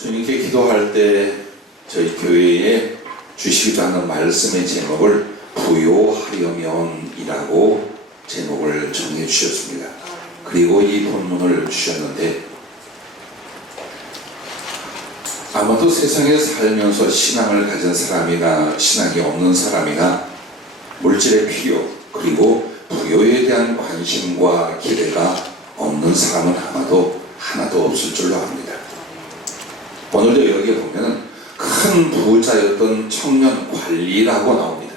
주님께 기도할 때 저희 교회에 주시고자 하는 말씀의 제목을 부요하려면이라고 제목을 정해 주셨습니다. 그리고 이 본문을 주셨는데, 아마도 세상에 살면서 신앙을 가진 사람이나 신앙이 없는 사람이나 물질의 필요 그리고 부요에 대한 관심과 기대가 없는 사람은 아마도 하나도 없을 줄로 압니다. 오늘도 여기 보면 큰 부자였던 청년 관리라고 나옵니다.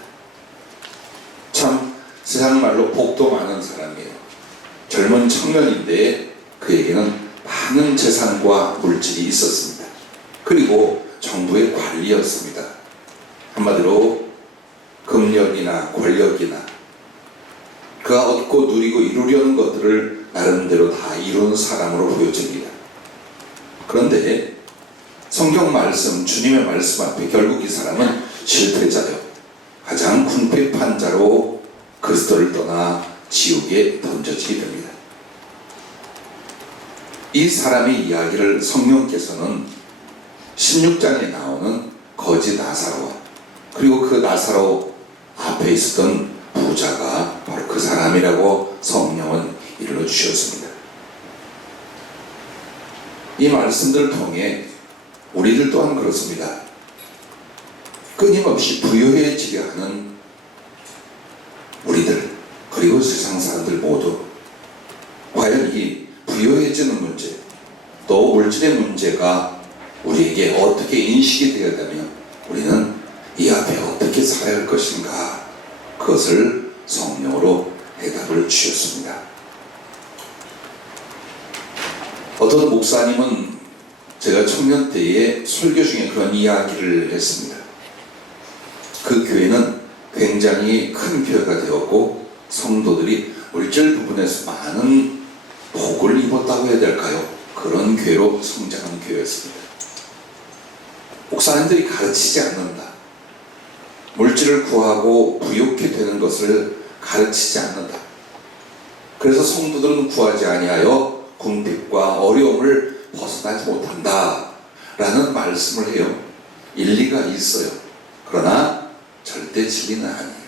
참 세상 말로 복도 많은 사람이에요. 젊은 청년인데 그에게는 많은 재산과 물질이 있었습니다. 그리고 정부의 관리였습니다. 한마디로 금력이나 권력이나 그가 얻고 누리고 이루려는 것들을 나름대로 다 이룬 사람으로 보여집니다. 그런데 성경 말씀, 주님의 말씀 앞에 결국 이 사람은 실패자요, 가장 궁핍한 자로 그리스도를 떠나 지옥에 던져지게 됩니다. 이 사람의 이야기를 성령께서는 16장에 나오는 거지 나사로와 그리고 그 나사로 앞에 있었던 부자가 바로 그 사람이라고 성령은 일러 주셨습니다. 이 말씀들을 통해 우리들 또한 그렇습니다. 끊임없이 부유해지려 하는 우리들 그리고 세상 사람들 모두 과연 이 부유해지는 문제 또 물질의 문제가 우리에게 어떻게 인식이 되어야 되면 우리는 이 앞에 어떻게 살아야 할 것인가, 그것을 성령으로 해답을 주셨습니다. 어떤 목사님은 제가 청년 때에 설교 중에 그런 이야기를 했습니다. 그 교회는 굉장히 큰 교회가 되었고 성도들이 물질 부분에서 많은 복을 입었다고 해야 될까요? 그런 교회로 성장한 교회였습니다. 목사님들이 가르치지 않는다. 물질을 구하고 부욕해 되는 것을 가르치지 않는다. 그래서 성도들은 구하지 아니하여 궁핍과 어려움을 벗어나지 못한다 라는 말씀을 해요. 일리가 있어요. 그러나 절대 진리는 아니에요.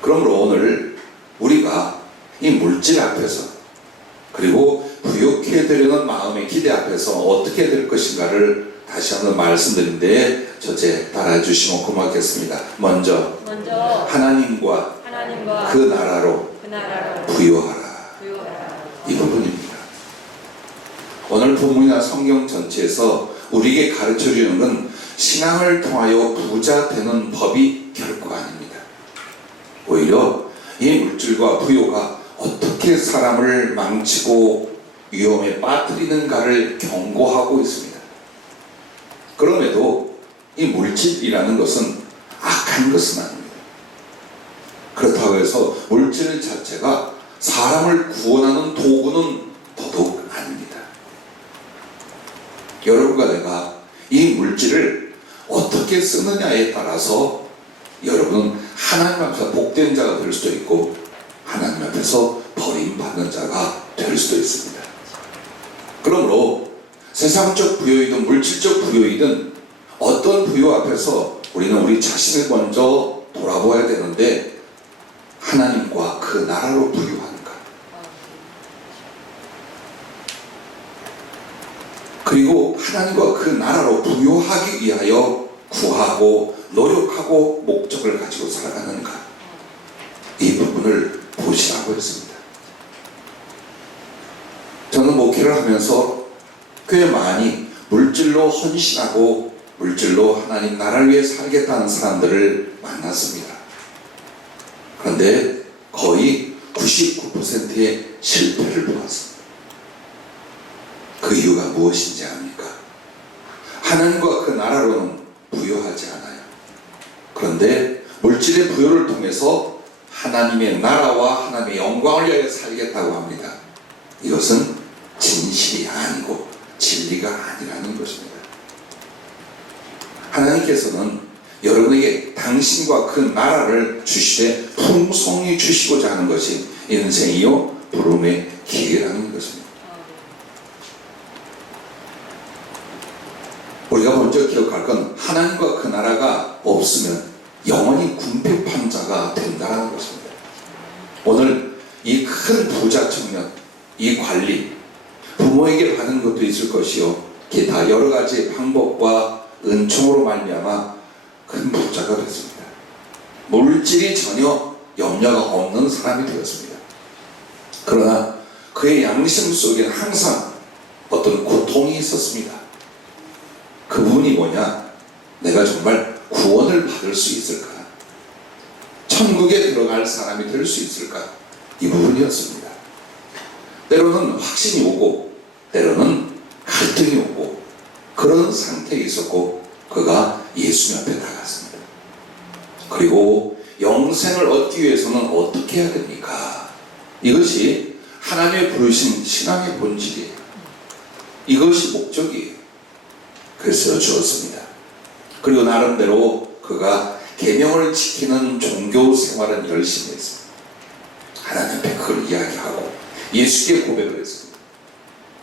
그러므로 오늘 우리가 이 물질 앞에서 그리고 부욕해 되려는 마음의 기대 앞에서 어떻게 될 것인가를 다시 한번 말씀드리는데 첫째 따라해 주시면 고맙겠습니다. 먼저 하나님과 그 나라로 부요하라. 이 부분입니다. 오늘 본문이나 성경 전체에서 우리에게 가르쳐주는 건 신앙을 통하여 부자 되는 법이 결코 아닙니다. 오히려 이 물질과 부요가 어떻게 사람을 망치고 위험에 빠뜨리는가를 경고하고 있습니다. 그럼에도 이 물질이라는 것은 악한 것은 아닙니다. 그렇다고 해서 물질 자체가 사람을 구원하는 도구는 더더욱 아닙니다. 여러분과 내가 이 물질을 어떻게 쓰느냐에 따라서 여러분은 하나님 앞에서 복된 자가 될 수도 있고 하나님 앞에서 버림받는 자가 될 수도 있습니다. 그러므로 세상적 부요이든 물질적 부요이든 어떤 부요 앞에서 우리는 우리 자신을 먼저 돌아보아야 되는데, 하나님과 그 나라로 부유하는가, 그리고 하나님과 그 나라로 부유하기 위하여 구하고 노력하고 목적을 가지고 살아가는가, 이 부분을 보시라고 했습니다. 저는 목회를 하면서 꽤 많이 물질로 헌신하고 물질로 하나님 나라를 위해 살겠다는 사람들을 만났습니다. 그런데 거의 99%의 실패를 보았습니다. 그 이유가 무엇인지 압니까? 하나님과 그 나라로는 부요하지 않아요. 그런데 물질의 부요를 통해서 하나님의 나라와 하나님의 영광을 위하여 살겠다고 합니다. 이것은 진실이 아니고 진리가 아니라는 것입니다. 하나님께서는 여러분에게 당신과 그 나라를 주시되 풍성히 주시고자 하는 것이 인생이요 부름의 기회라는 것입니다. 먼저 기억할 건 하나님과 그 나라가 없으면 영원히 궁핍한 자가 된다는 것입니다. 오늘 이 큰 부자 청년, 이 관리, 부모에게 받은 것도 있을 것이요, 기타 여러 가지 방법과 은총으로 말미암아 큰 부자가 됐습니다. 물질이 전혀 염려가 없는 사람이 되었습니다. 그러나 그의 양심 속에는 항상 어떤 고통이 있었습니다. 그 부분이 뭐냐? 내가 정말 구원을 받을 수 있을까? 천국에 들어갈 사람이 될 수 있을까? 이 부분이었습니다. 때로는 확신이 오고 때로는 갈등이 오고 그런 상태에 있었고, 그가 예수님 앞에 나갔습니다. 그리고 영생을 얻기 위해서는 어떻게 해야 됩니까? 이것이 하나님의 부르신 신앙의 본질이에요. 이것이 목적이에요. 그래서 주었습니다. 그리고 나름대로 그가 계명을 지키는 종교 생활은 열심히 했습니다. 하나님 앞에 그걸 이야기하고 예수께 고백을 했습니다.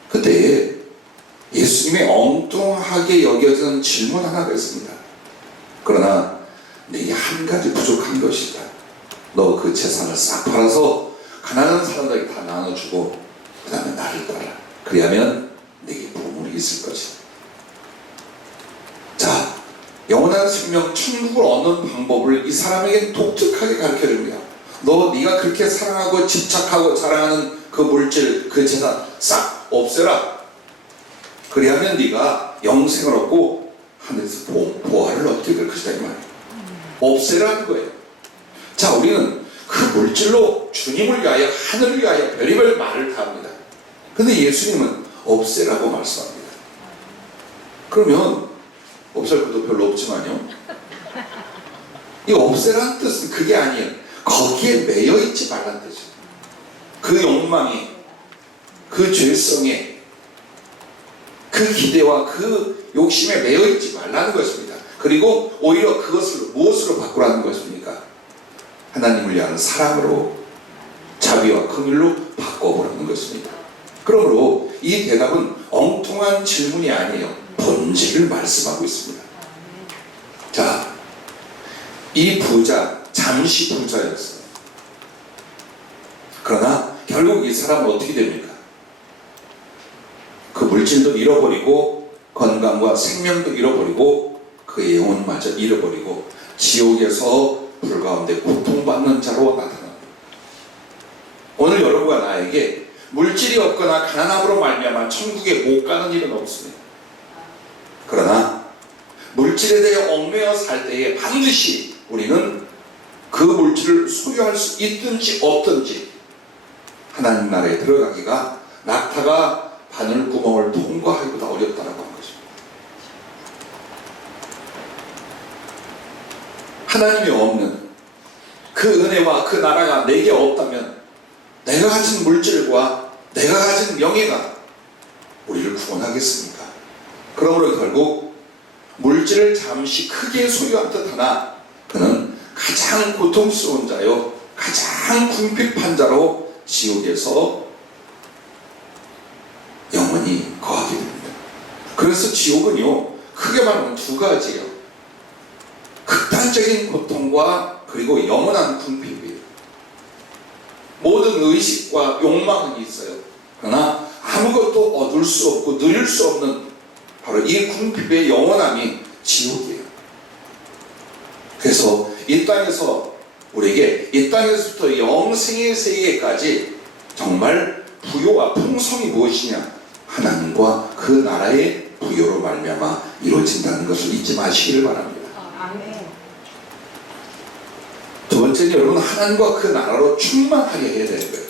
그때 예수님의 엉뚱하게 여겨지는 질문 하나가 있습니다. 그러나 내게 한 가지 부족한 것이다. 너 그 재산을 싹 팔아서 가난한 사람들에게 다 나눠주고 그 다음에 나를 따라. 그리하면 내게 보물이 있을 것이다. 자, 영원한 생명, 천국을 얻는 방법을 이 사람에게 독특하게 가르쳐줍니다. 너 네가 그렇게 사랑하고 집착하고 자랑하는 그 물질, 그 재산 싹 없애라. 그리하면 네가 영생을 얻고 하늘에서 보화를 얻게 될 것이다, 이 말이에요. 없애라는 거예요. 자, 우리는 그 물질로 주님을 위하여, 하늘을 위하여 별의별 말을 다 합니다. 근데 예수님은 없애라고 말씀합니다. 그러면 없앨 것도 별로 없지만요, 이 없애라는 뜻은 그게 아니에요. 거기에 매여 있지 말라는 뜻이에요. 그 욕망이, 그 죄성에, 그 기대와 그 욕심에 매여 있지 말라는 것입니다. 그리고 오히려 그것을 무엇으로 바꾸라는 것입니까? 하나님을 위한 사랑으로, 자비와 긍휼로 바꿔보라는 것입니다. 그러므로 이 대답은 엉뚱한 질문이 아니에요. 본질을 말씀하고 있습니다. 자, 이 부자 잠시 부자였어요. 그러나 결국 이 사람은 어떻게 됩니까? 그 물질도 잃어버리고 건강과 생명도 잃어버리고 그의 영혼마저 잃어버리고 지옥에서 불 가운데 고통받는 자로 나타납니다. 오늘 여러분과 나에게 물질이 없거나 가난함으로 말미암아 천국에 못 가는 일은 없습니다. 그러나 물질에 대해 얽매여 살 때에 반드시 우리는 그 물질을 소유할 수 있든지 없든지 하나님 나라에 들어가기가 낙타가 바늘 구멍을 통과하기보다 어렵다라고 한 것입니다. 하나님이 없는 그 은혜와 그 나라가 내게 없다면 내가 가진 물질과 내가 가진 명예가 우리를 구원하겠습니까? 그러므로 결국 물질을 잠시 크게 소유한 듯하나 그는 가장 고통스러운 자요, 가장 궁핍한 자로 지옥에서 영원히 거하게 됩니다. 그래서 지옥은요, 크게 말하면 두 가지예요. 극단적인 고통과 그리고 영원한 궁핍이에요. 모든 의식과 욕망은 있어요. 그러나 아무것도 얻을 수 없고 누릴 수 없는 바로 이 궁핍의 영원함이 지옥이에요. 그래서 이 땅에서 우리에게 이 땅에서부터 영생의 세계까지 정말 부요와 풍성이 무엇이냐? 하나님과 그 나라의 부요로 말미암아 이루어진다는 것을 잊지 마시기를 바랍니다. 두 번째는 여러분, 하나님과 그 나라로 충만하게 해야 되는 거예요.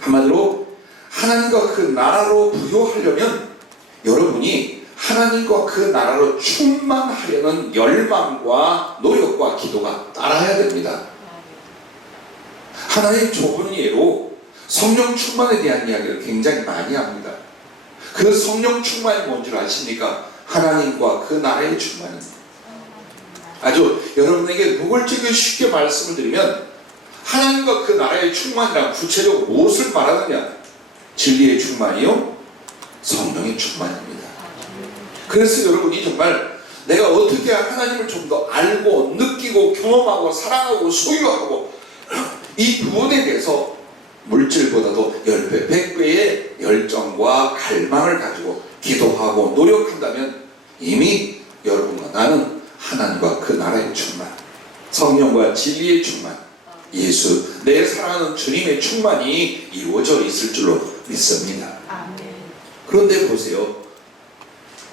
한마디로 하나님과 그 나라로 부요하려면 여러분이 하나님과 그 나라로 충만하려는 열망과 노력과 기도가 따라야 됩니다. 하나님 좁은 예로 성령 충만에 대한 이야기를 굉장히 많이 합니다. 그 성령 충만이 뭔지 아십니까? 하나님과 그 나라의 충만입니다. 아주 여러분에게 노골적이고 쉽게 말씀을 드리면 하나님과 그 나라의 충만이란 구체적으로 무엇을 말하느냐? 진리의 충만이요, 성령의 충만입니다. 그래서 여러분이 정말 내가 어떻게 하나님을 좀 더 알고 느끼고 경험하고 사랑하고 소유하고 이 부분에 대해서 물질보다도 10배, 100배의 열정과 갈망을 가지고 기도하고 노력한다면 이미 여러분과 나는 하나님과 그 나라의 충만, 성령과 진리의 충만, 예수, 내 사랑하는 주님의 충만이 이루어져 있을 줄로 믿습니다. 그런데 보세요.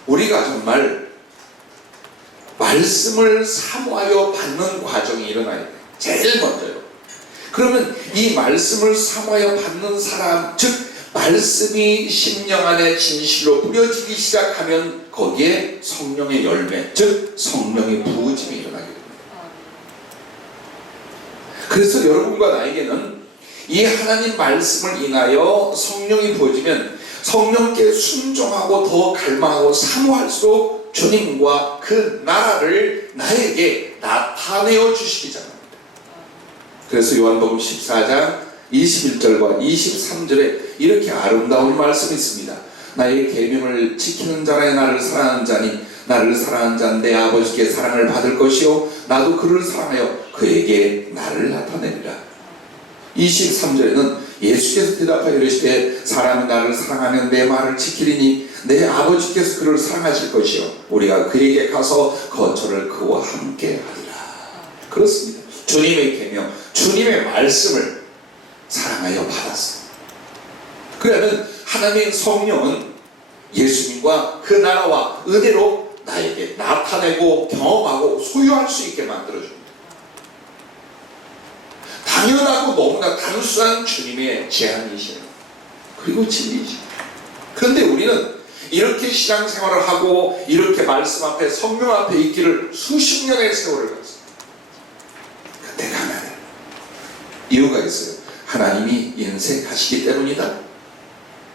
우리가 정말 말씀을 사모하여 받는 과정이 일어나야 돼요. 제일 먼저요. 그러면 이 말씀을 사모하여 받는 사람, 즉 말씀이 심령 안에 진실로 뿌려지기 시작하면 거기에 성령의 열매, 즉 성령의 부어짐이 일어나게 됩니다. 그래서 여러분과 나에게는 이 하나님 말씀을 인하여 성령이 부어지면 성령께 순종하고 더 갈망하고 사모할수록 주님과 그 나라를 나에게 나타내어 주시기 전합니다. 그래서 요한복음 14장 21절과 23절에 이렇게 아름다운 말씀이 있습니다. 나의 계명을 지키는 자라 나를 사랑하는 자니 나를 사랑하는 자는 내 아버지께 사랑을 받을 것이요 나도 그를 사랑하여 그에게 나를 나타내리라. 23절에는 예수께서 대답하여 이르시되 사람이 나를 사랑하면 내 말을 지키리니 내 아버지께서 그를 사랑하실 것이요 우리가 그에게 가서 거처를 그와 함께 하리라. 그렇습니다. 주님의 계명, 주님의 말씀을 사랑하여 받았습니다. 그러면 하나님의 성령은 예수님과 그 나라와 은혜로 나에게 나타내고 경험하고 소유할 수 있게 만들어줍니다. 당연하고 너무나 단순한 주님의 제안이시에요. 그리고 진리이시죠. 그런데 우리는 이렇게 신앙생활을 하고 이렇게 말씀 앞에 성령 앞에 있기를 수십 년의 세월을 갔어요. 근데 가면은 이유가 있어요. 하나님이 인색하시기 때문이다?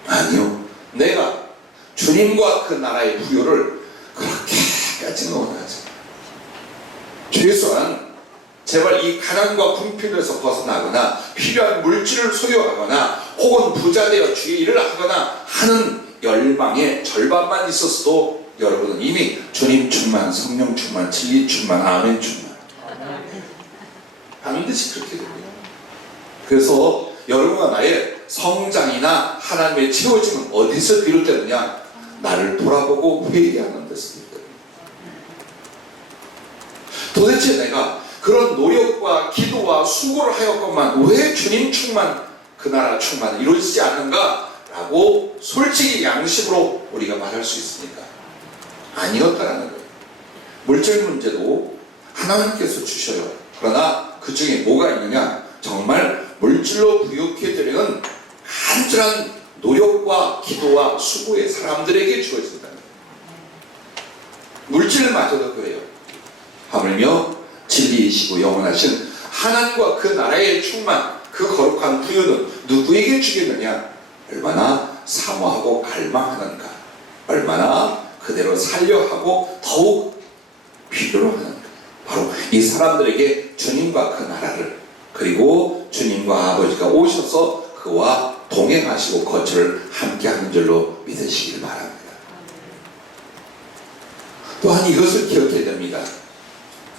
아니요. 내가 주님과 그 나라의 부요를 그렇게까지는 원하지. 최소한 제발 이 가난과 궁핍에서 벗어나거나 필요한 물질을 소유하거나 혹은 부자되어 주의 일을 하거나 하는 열망의 절반만 있었어도 여러분은 이미 주님 충만, 성령 충만, 진리 충만, 아멘 충만. 반드시 그렇게 됩니다. 그래서 여러분과 나의 성장이나 하나님의 채워짐은 어디서 비롯되느냐? 나를 돌아보고 회개하는 데서입니다. 도대체 내가 그런 노력과 기도와 수고를 하였건만 왜 주님 충만, 그 나라 충만이 이루어지지 않는가? 라고 솔직히 양심으로 우리가 말할 수 있습니까? 아니었다라는 거예요. 물질 문제도 하나님께서 주셔요. 그러나 그 중에 뭐가 있느냐? 정말 물질로 부유해드리는 간절한 노력과 기도와 수고의 사람들에게 주어진다. 물질마저도 그래요. 하물며 진리이시고 영원하신 하나님과 그 나라의 충만, 그 거룩한 부유는 누구에게 주겠느냐? 얼마나 사모하고 갈망하는가, 얼마나 그대로 살려하고 더욱 필요로 하는가. 바로 이 사람들에게 주님과 그 나라를, 그리고 주님과 아버지가 오셔서 그와 동행하시고 거처를 함께하는 줄로 믿으시길 바랍니다. 또한 이것을 기억해야 됩니다.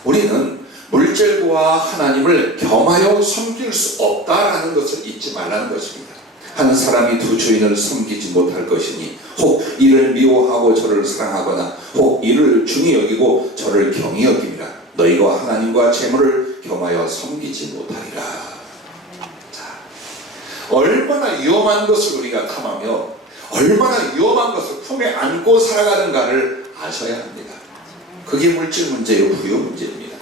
우리는 물질과 하나님을 겸하여 섬길 수 없다라는 것을 잊지 말라는 것입니다. 한 사람이 두 주인을 섬기지 못할 것이니 혹 이를 미워하고 저를 사랑하거나 혹 이를 중히 여기고 저를 경히 여김이라. 너희가 하나님과 재물을 겸하여 섬기지 못하리라. 자, 얼마나 위험한 것을 우리가 탐하며 얼마나 위험한 것을 품에 안고 살아가는가를 아셔야 합니다. 그게 물질 문제요, 부요 문제입니다.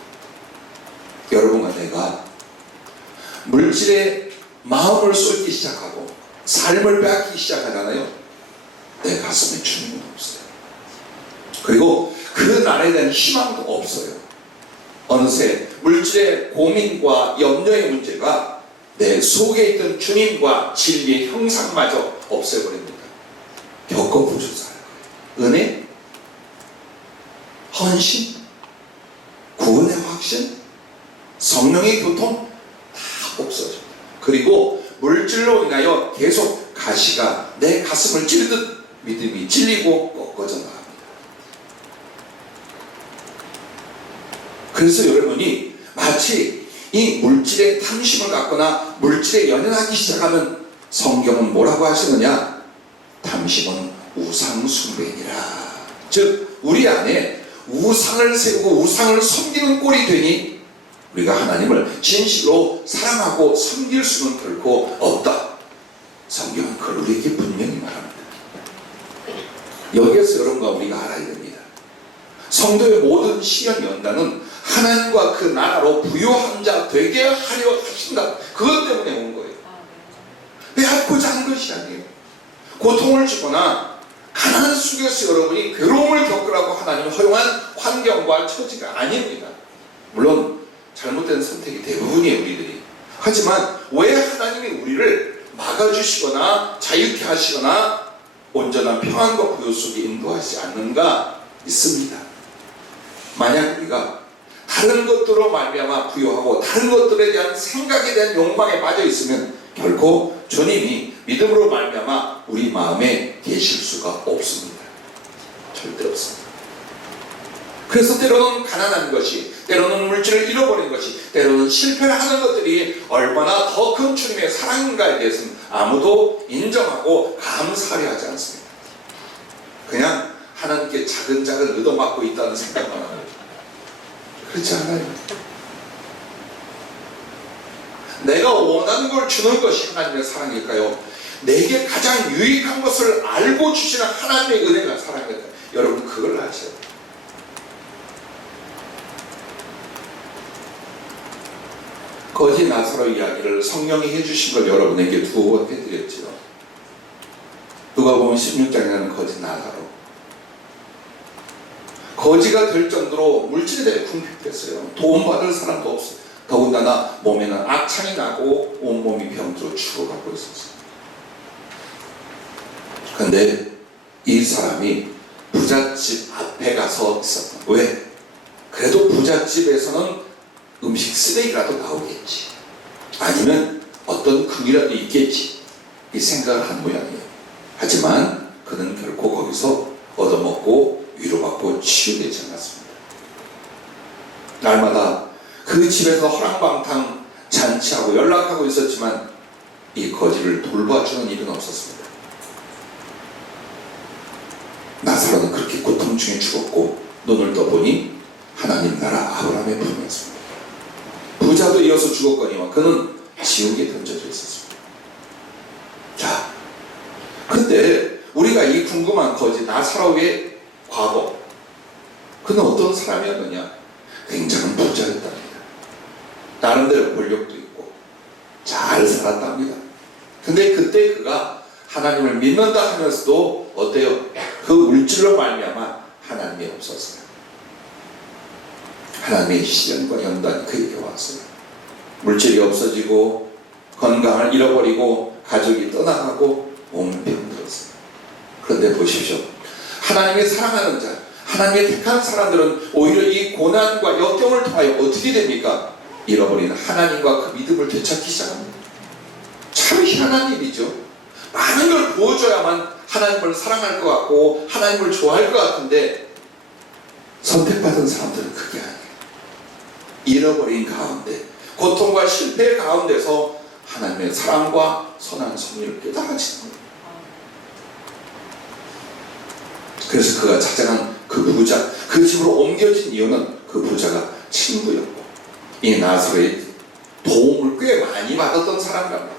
여러분과 내가 물질에 마음을 쏟기 시작하고 삶을 빼앗기 시작하잖아요. 내 가슴에 주님은 없어요. 그리고 그 나라에 대한 희망도 없어요. 어느새 물질의 고민과 염려의 문제가 내 속에 있던 주님과 진리의 형상마저 없애버립니다. 겪어보셔서 알아요. 은혜, 헌신, 구원의 확신, 성령의 교통 다 없어집니다. 그리고 물질로 인하여 계속 가시가 내 가슴을 찌르듯 믿음이 찔리고 꺾어져 나갑니다. 그래서 여러분이 마치 이 물질에 탐심을 갖거나 물질에 연연하기 시작하면 성경은 뭐라고 하시느냐? 탐심은 우상 숭배니라. 즉 우리 안에 우상을 세우고 우상을 섬기는 꼴이 되니 우리가 하나님을 진실로 사랑하고 섬길 수는 결코 없다. 성경은 그걸 우리에게 분명히 말합니다. 여기에서 여러분과 우리가 알아야 됩니다. 성도의 모든 시련 연단은 하나님과 그 나라로 부요한 자 되게 하려 하신다. 그것 때문에 온 거예요. 빼앗고자 하는 것이 아니에요. 고통을 주거나 가난한 속에서 여러분이 괴로움을 겪으라고 하나님 허용한 환경과 처지가 아닙니다. 물론 잘못된 선택이 대부분이에요, 우리들이. 하지만 왜 하나님이 우리를 막아주시거나 자유케 하시거나 온전한 평안과 부요 속에 인도하지 않는가 있습니다. 만약 우리가 다른 것들로 말미암아 부요하고 다른 것들에 대한 생각에 대한 욕망에 빠져 있으면 결코 주님이 믿음으로 말미암아 우리 마음에 계실 수가 없습니다. 절대 없습니다. 그래서 때로는 가난한 것이, 때로는 물질을 잃어버린 것이, 때로는 실패를 하는 것들이 얼마나 더 큰 주님의 사랑인가에 대해서는 아무도 인정하고 감사하려 하지 않습니다. 그냥 하나님께 차근차근 얻어맞고 있다는 생각만 합니다. 그렇지 않아요. 내가 원하는 걸 주는 것이 하나님의 사랑일까요? 내게 가장 유익한 것을 알고 주시는 하나님의 은혜가 사랑일까요? 여러분 그걸 아셔야 돼요. 거지 나사로 이야기를 성령이 해주신 걸 여러분에게 2번 해드렸죠. 누가 보면 16장에 나는 거지 나사로. 거지가 될 정도로 물질에 대해 궁핍했어요. 도움받을 사람도 없어요. 더군다나 몸에는 악창이 나고 온몸이 병들어 죽어가고 있었어요. 그런데 이 사람이 부잣집 앞에 가서 있었다. 왜? 그래도 부잣집에서는 음식 쓰레기라도 나오겠지. 아니면 어떤 금이라도 있겠지. 이 생각을 한 모양이에요. 하지만 그는 결코 거기서 얻어먹고 위로받고 치유되지 않았습니다. 날마다 그 집에서 허랑방탕 잔치하고 연락하고 있었지만 이 거지를 돌봐주는 일은 없었습니다. 나사로는 그렇게 고통 중에 죽었고 눈을 떠보니 하나님 나라 아브라함의 품이었습니다. 부자도 이어서 죽었거니와 그는 지옥에 던져져 있었습니다. 자, 근데 우리가 이 궁금한 거지 나사로의 과거, 그는 어떤 사람이었느냐? 굉장한 부자였답니다. 나름대로 권력도 있고 잘 살았답니다. 근데 그때 그가 하나님을 믿는다 하면서도 어때요? 그 물질로 말미암아 하나님이 없었어요. 하나님의 시련과 연단이 그에게 왔어요. 물질이 없어지고 건강을 잃어버리고 가족이 떠나가고 몸이 병들었어요. 그런데 보십시오. 하나님의 사랑하는 자, 하나님의 택한 사람들은 오히려 이 고난과 역경을 통하여 어떻게 됩니까? 잃어버린 하나님과 그 믿음을 되찾기 시작합니다. 참 희한한 일이죠. 많은 걸 보여줘야만 하나님을 사랑할 것 같고 하나님을 좋아할 것 같은데 선택받은 사람들은 그게 아니에요. 잃어버린 가운데 고통과 실패 가운데서 하나님의 사랑과 선한 섭리를 깨달아지는 거예요. 그래서 그가 찾아간 그 부자, 그 집으로 옮겨진 이유는 그 부자가 친구였고 이 나사로의 도움을 꽤 많이 받았던 사람이랍니다.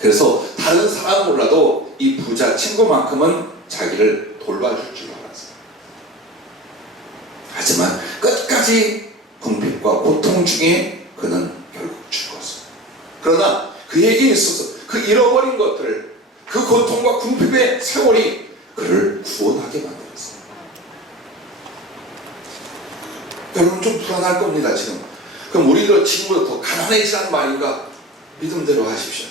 그래서 다른 사람은 몰라도 이 부자 친구만큼은 자기를 돌봐줄 줄 알았어요. 하지만 끝까지 궁핍과 고통 중에 그는 결국 죽었어요. 그러나 그에게 있어서 그 잃어버린 것들, 그 고통과 궁핍의 세월이 그를 구원하게 만들었어요. 여러분 좀 불안할 겁니다 지금. 그럼 우리도 지금보다 더 가난해지라는 말인가? 믿음대로 하십시오.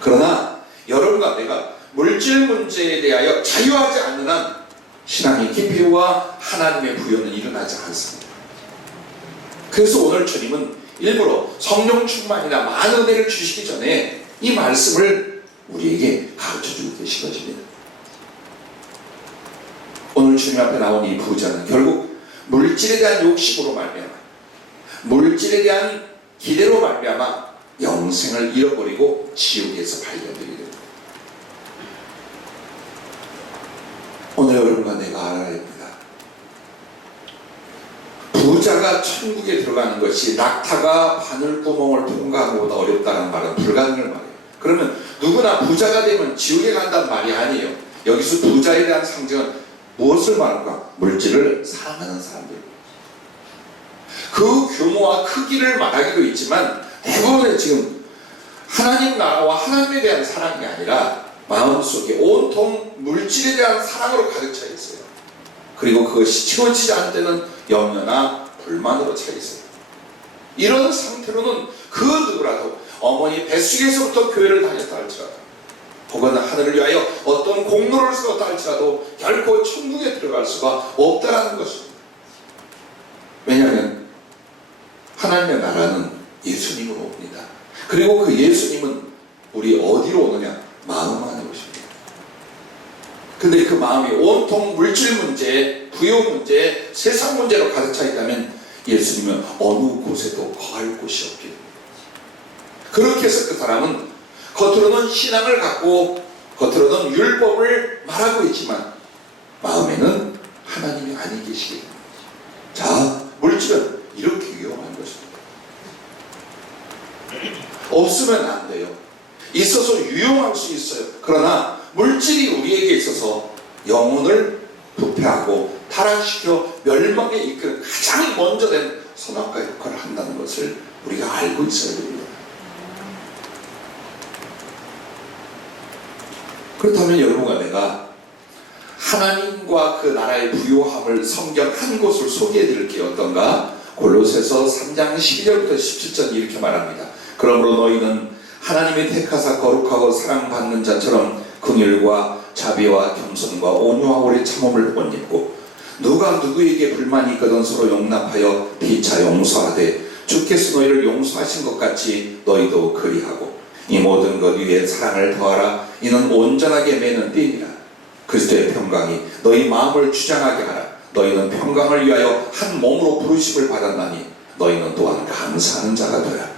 그러나 여러분과 내가 물질 문제에 대하여 자유하지 않는 한 신앙의 기피와 하나님의 부여는 일어나지 않습니다. 그래서 오늘 주님은 일부러 성령 충만이나 많은 은혜를 주시기 전에 이 말씀을 우리에게 가르쳐주고 계신 것입니다. 오늘 주님 앞에 나온 이 부자는 결국 물질에 대한 욕심으로 말미암아, 물질에 대한 기대로 말미암아 영생을 잃어버리고 지옥에서 발견되게 됩니다. 오늘 여러분과 내가 알아야 합니다. 부자가 천국에 들어가는 것이 낙타가 바늘구멍을 통과하는 것보다 어렵다는 말은 불가능할 말이에요. 그러면 누구나 부자가 되면 지옥에 간다는 말이 아니에요. 여기서 부자에 대한 상징은 무엇을 말할까? 물질을 사랑하는 사람들. 그 규모와 크기를 말하기도 있지만 대부분의 지금 하나님 나라와 하나님에 대한 사랑이 아니라 마음속에 온통 물질에 대한 사랑으로 가득 차 있어요. 그리고 그것이 채워지지 않을 때는 염려나 불만으로 차 있어요. 이런 상태로는 그 누구라도 어머니 뱃속에서부터 교회를 다녔다 할지라도 혹은 하늘을 위하여 어떤 공로를 세웠다 할지라도 결코 천국에 들어갈 수가 없다라는 것입니다. 왜냐하면 하나님의 나라는 예수님으로 옵니다. 그리고 그 예수님은 우리 어디로 오느냐? 마음 안에 오십니다. 근데 그 마음이 온통 물질 문제, 부요 문제, 세상 문제로 가득 차 있다면 예수님은 어느 곳에도 거할 곳이 없게 됩니다. 그렇게 해서 그 사람은 겉으로는 신앙을 갖고 겉으로는 율법을 말하고 있지만 마음에는 하나님이 아니 계시게 됩니다. 자, 물질은 이렇게 위험한 것입니다. 없으면 안 돼요. 있어서 유용할 수 있어요. 그러나 물질이 우리에게 있어서 영혼을 부패하고 타락시켜 멸망에 이끄는 가장 먼저 된 선악과 역할을 한다는 것을 우리가 알고 있어야 됩니다. 그렇다면 여러분과 내가 하나님과 그 나라의 부요함을 성경 한 곳을 소개해 드릴게요. 어떤가? 골로새서 3장 12절부터 17절 이렇게 말합니다. 그러므로 너희는 하나님의 택하사 거룩하고 사랑받는 자처럼 긍휼과 자비와 겸손과 온유와 오래 참음을 못 입고 누가 누구에게 불만이 있거든 서로 용납하여 피차 용서하되 주께서 너희를 용서하신 것 같이 너희도 그리하고 이 모든 것 위에 사랑을 더하라. 이는 온전하게 매는 띠니라. 그리스도의 평강이 너희 마음을 주장하게 하라. 너희는 평강을 위하여 한 몸으로 부르심을 받았나니 너희는 또한 감사하는 자가 되라.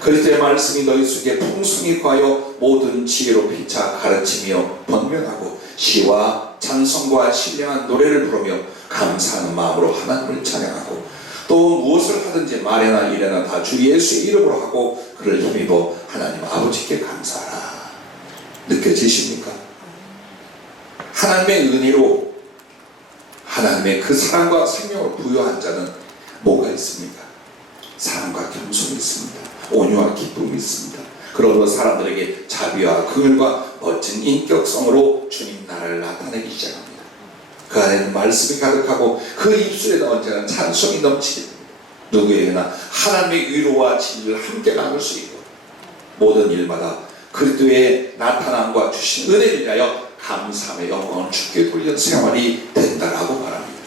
그리스도의 말씀이 너희 속에 풍성히 거하여 모든 지혜로 피차 가르치며 번면하고 시와 찬송과 신령한 노래를 부르며 감사하는 마음으로 하나님을 찬양하고 또 무엇을 하든지 말이나 일이나 다 주 예수의 이름으로 하고 그를 힘입어 하나님 아버지께 감사하라. 느껴지십니까? 하나님의 은혜로 하나님의 그 사랑과 생명을 부여한 자는 뭐가 있습니까? 사랑과 겸손이 있습니다. 온유와 기쁨이 있습니다. 그러므로 사람들에게 자비와 긍휼과 멋진 인격성으로 주님 나라를 나타내기 시작합니다. 그 안에는 말씀이 가득하고 그 입술에는 언제나 찬송이 넘치게 됩니다. 누구에게나 하나님의 위로와 진리를 함께 나눌 수 있고 모든 일마다 그리스도의 나타남과 주신 은혜를 위하여 감사함의 영광을 주께 돌리는 생활이 된다라고 말합니다.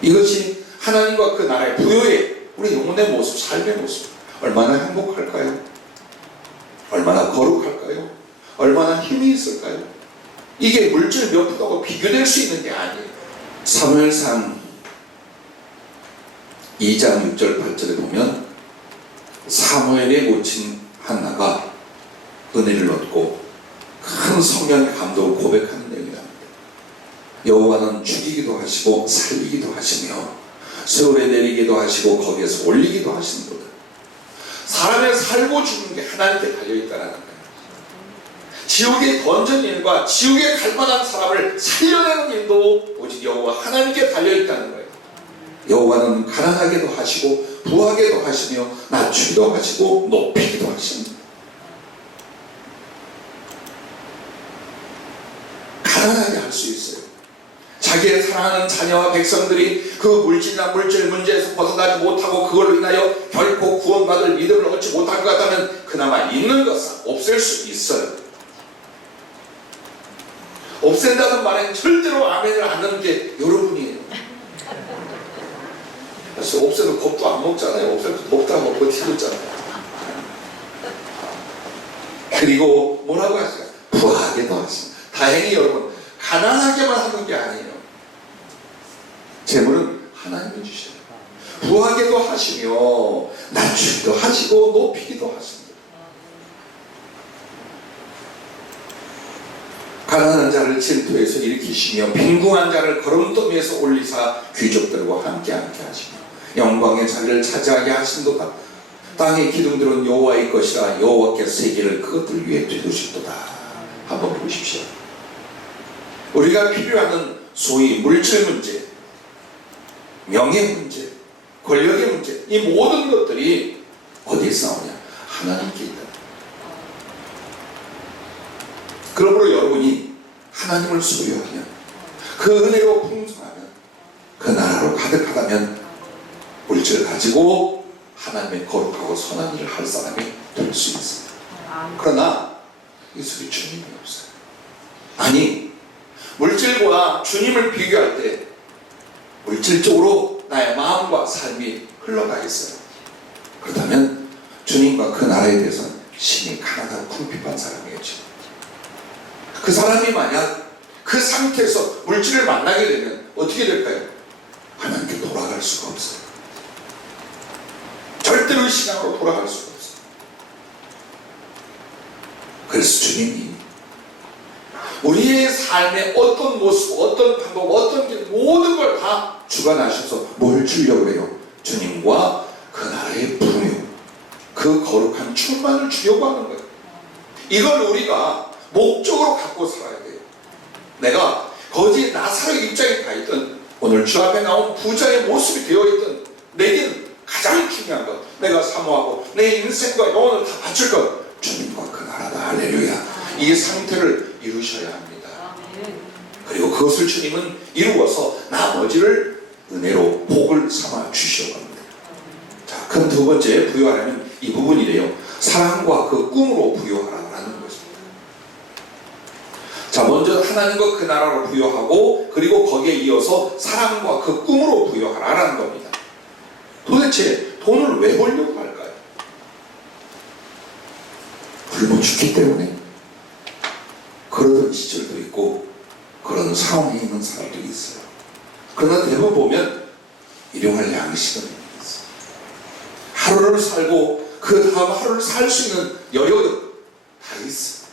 이것이 하나님과 그 나라의 부요의 우리 영혼의 모습, 삶의 모습, 얼마나 행복할까요? 얼마나 거룩할까요? 얼마나 힘이 있을까요? 이게 물질 몇 푼하고 비교될 수 있는 게 아니에요. 사무엘상 2장 6절 8절에 보면 사무엘의 모친 한나가 은혜를 얻고 큰 성령의 감동을 고백하는 내용이랍니다. 여호와는 죽이기도 하시고 살리기도 하시며 세월에 내리기도 하시고 거기에서 올리기도 하시는도다. 사람의 살고 죽는 게 하나님께 달려있다는 거예요. 지옥에 던진 일과 지옥에 갈 만한 사람을 살려내는 일도 오직 여호와 하나님께 달려있다는 거예요. 여호와는 가난하게도 하시고 부하게도 하시며 낮추기도 하시고 높이기도 하십니다. 가난하게 할 수 있어요. 자기의 사랑하는 자녀와 백성들이 그 물질이나 물질 문제에서 벗어나지 못하고 그걸로 인하여 결코 구원받을 믿음을 얻지 못할 것 같다면 그나마 있는 것은 없앨 수 있어요. 없앤다는 말엔 절대로 아멘을 안 넣는 게 여러분이에요. 그래서 없애도 겁도 안 먹잖아요. 없애도 먹다 먹고 튀었잖아요. 그리고 뭐라고 하실까요? 부하게도 하십니다. 다행히 여러분 가난하게만 하는 게 아니에요. 재물은 하나님이 주셔요. 부하게도 하시며 낮추기도 하시고 높이기도 하십니다. 가난한 자를 질투에서 일으키시며 빈궁한 자를 걸음더미에서 올리사 귀족들과 함께 하시며 영광의 자리를 차지하게 하신도다. 땅의 기둥들은 여호와의 것이라 여호와께서 세계를 그것들 위에 두셨도다. 한번 보십시오. 우리가 필요하는 소위 물질 문제, 명예 문제, 권력의 문제, 이 모든 것들이 어디에서 나오냐? 하나님께 있다. 그러므로 여러분이 하나님을 소유하면, 그 은혜로 풍성하면, 그 나라로 가득하다면 물질을 가지고 하나님의 거룩하고 선한 일을 할 사람이 될 수 있습니다. 그러나 이 속에 주님이 없어요. 아니, 물질과 주님을 비교할 때 물질적으로 나의 마음과 삶이 흘러가겠어요. 그렇다면 주님과 그 나라에 대해서는 심히 가난하고 궁핍한 사람이겠죠. 그 사람이 만약 그 상태에서 물질을 만나게 되면 어떻게 될까요? 하나님께 돌아갈 수가 없어요. 절대로 신앙으로 돌아갈 수가 없어요. 그래서 주님이 우리의 삶의 어떤 모습, 어떤 방법, 어떤 길, 모든 걸 다 주관하셔서 뭘 주려고 해요? 주님과 그 나라의 부요, 그 거룩한 충만을 주려고 하는 거예요. 이걸 우리가 목적으로 갖고 살아야 돼요. 내가 거지 나사로의 입장에 가 있든 오늘 주 앞에 나온 부자의 모습이 되어 있든 내게는 가장 중요한 것, 내가 사모하고 내 인생과 영혼을 다 바칠 것, 주님과 그 나라다. 할렐루야. 이 상태를 이루셔야 합니다. 그리고 그것을 주님은 이루어서 나머지를 은혜로 복을 삼아 주시려고 합니다. 자, 그럼 두 번째 부여하려면 이 부분이래요. 사랑과 그 꿈으로 부여하라는 것입니다. 자, 먼저 하나님과 그 나라로 부여하고 그리고 거기에 이어서 사랑과 그 꿈으로 부여하라는 겁니다. 도대체 돈을 왜 벌려고 할까요? 굶어 죽기 때문에 그러던 시절도 있고 그런 상황에 있는 사람도 있어요. 그러나 대부분 보면 일용할 양식은 있어요. 하루를 살고 그 다음 하루를 살 수 있는 여력은 다 있어요.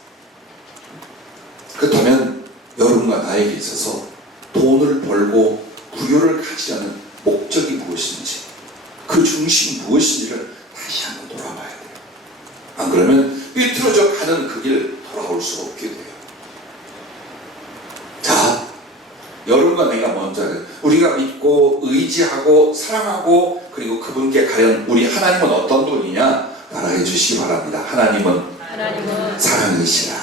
그렇다면 여러분과 나에게 있어서 돈을 벌고 부유를 가지려는 목적이 무엇인지, 그 중심이 무엇인지를 다시 한번 돌아봐야 돼요. 안 그러면 삐뚤어져 가는 그 길 돌아올 수 없게 돼요. 자, 여러분과 내가 먼저 우리가 믿고 의지하고 사랑하고 그리고 그분께 과연 우리 하나님은 어떤 분이냐 따라해 주시기 바랍니다. 하나님은 사랑이시라.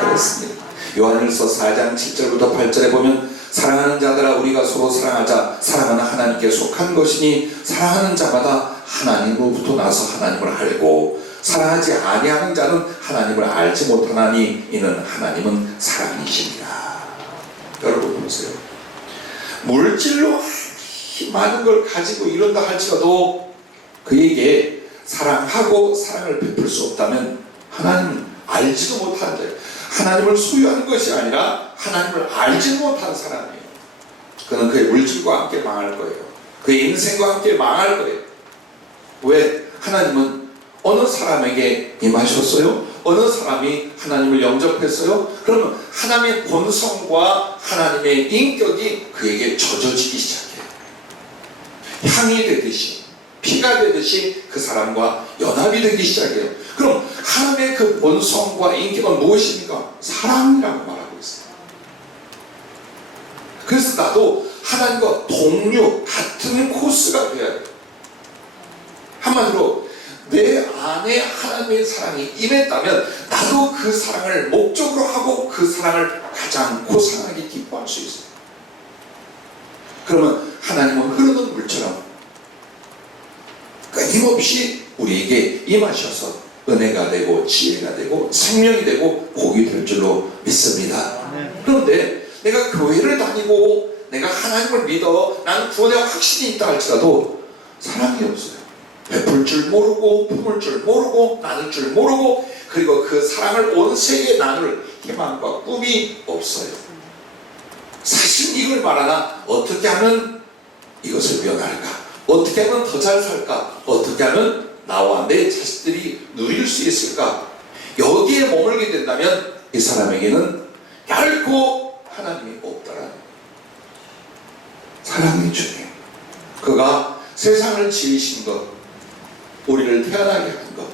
그렇습니다. 요한일서 4장 7절부터 8절에 보면 사랑하는 자들아 우리가 서로 사랑하자. 사랑은 하나님께 속한 것이니 사랑하는 자마다 하나님으로부터 나서 하나님을 알고 사랑하지 아니하는 자는 하나님을 알지 못하나니 이는 하나님은 사랑이시니라. 여러분 보세요. 물질로 많은 걸 가지고 이런다 할지라도 그에게 사랑하고 사랑을 베풀 수 없다면 하나님은 알지도 못한 자예요. 하나님을 소유하는 것이 아니라 하나님을 알지 못한 사람이에요. 그는 그의 물질과 함께 망할 거예요. 그의 인생과 함께 망할 거예요. 왜? 하나님은 어느 사람에게 임하셨어요? 어느 사람이 하나님을 영접했어요? 그러면 하나님의 본성과 하나님의 인격이 그에게 젖어지기 시작해요. 향이 되듯이, 피가 되듯이 그 사람과 연합이 되기 시작해요. 그럼 하나님의 그 본성과 인격은 무엇입니까? 사랑이라고 말하고 있어요. 그래서 나도 하나님과 동료, 같은 코스가 되어야 돼요. 한마디로 내 안에 하나님의 사랑이 임했다면 나도 그 사랑을 목적으로 하고 그 사랑을 가지 않고 사랑하게 기뻐할 수 있어요. 그러면 하나님은 흐르는 물처럼 끊임없이 우리에게 임하셔서 은혜가 되고 지혜가 되고 생명이 되고 복이 될 줄로 믿습니다. 그런데 내가 교회를 다니고 내가 하나님을 믿어 나는 구원에 확신이 있다 할지라도 사랑이 없어요. 베풀 줄 모르고 품을 줄 모르고 나눌 줄 모르고 그리고 그 사랑을 온 세계에 나눌 희망과 꿈이 없어요. 사실 이걸 말하나 어떻게 하면 이걸 변할까? 어떻게 하면 더 잘 살까? 어떻게 하면 나와 내 자식들이 누릴 수 있을까? 여기에 머물게 된다면 이 사람에게는 결코 하나님이 없다라는 거예요. 사랑의 주님, 그가 세상을 지으신 것, 우리를 태어나게 한 것,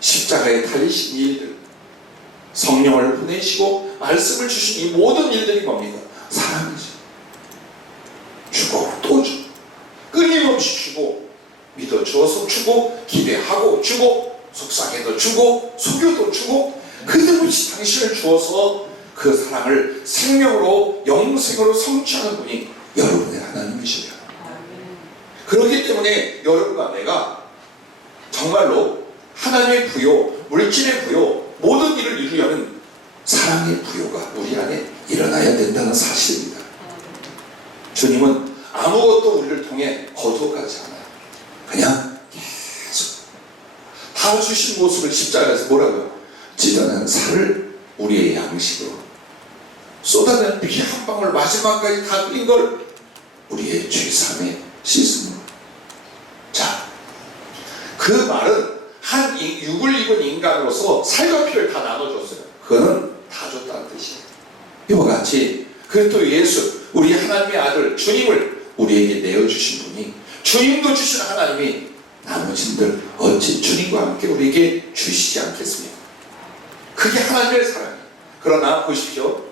십자가에 달리신 일들, 성령을 보내시고 말씀을 주신 이 모든 일들이 뭡니까? 사랑이죠. 주고 또 주고 끊임없이 주고 믿어주어서 주고 기대하고 주고 속상해도 주고 속여도 주고 그대로시 당신을 주어서 그 사랑을 생명으로 영생으로 성취하는 분이 여러분의 하나님이시다. 그렇기 때문에 여러분과 내가 정말로 하나님의 부요, 물질의 부요, 모든 일을 이루려면 사랑의 부요가 우리 안에 일어나야 된다는 사실입니다. 주님은 아무것도 우리를 통해 거둬가지 않아요. 그냥 계속 다 주신 모습을 십자가에서 뭐라고요? 찢어낸 살을 우리의 양식으로 쏟아낸 피 한 방울 마지막까지 다 끓인 걸 우리의 죄삼에 씻은 것. 자, 그 말은 한 육을 입은 인간으로서 살과 피를 다 나눠줬어요. 그거는 다 줬다는 뜻이에요. 이와 같이 그리스도 예수, 우리 하나님의 아들 주님을 우리에게 내어주신 분이, 주님도 주신 하나님이 나머지들 어찌 주님과 함께 우리에게 주시지 않겠습니까? 그게 하나님의 사랑이에요. 그러나 보십시오,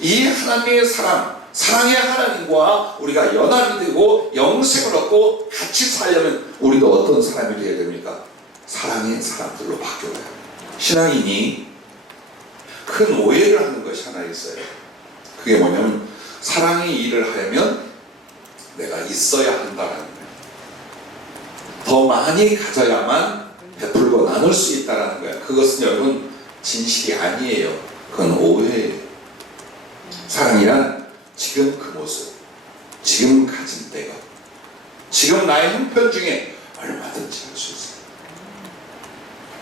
이 하나님의 사랑, 사랑의 하나님과 우리가 연합이 되고 영생을 얻고 같이 살려면 우리도 어떤 사람이 되어야 됩니까? 사랑의 사람들로 바뀌어야 해요. 신앙인이 큰 오해를 하는 것이 하나 있어요. 그게 뭐냐면 사랑의 일을 하려면 내가 있어야 한다는 거예요. 더 많이 가져야만 베풀고 나눌 수 있다는 거예요. 그것은 여러분 진실이 아니에요. 그건 오해예요. 사랑이란 지금 그 모습, 지금 가진 때가, 지금 나의 형편 중에 얼마든지 할 수 있어요.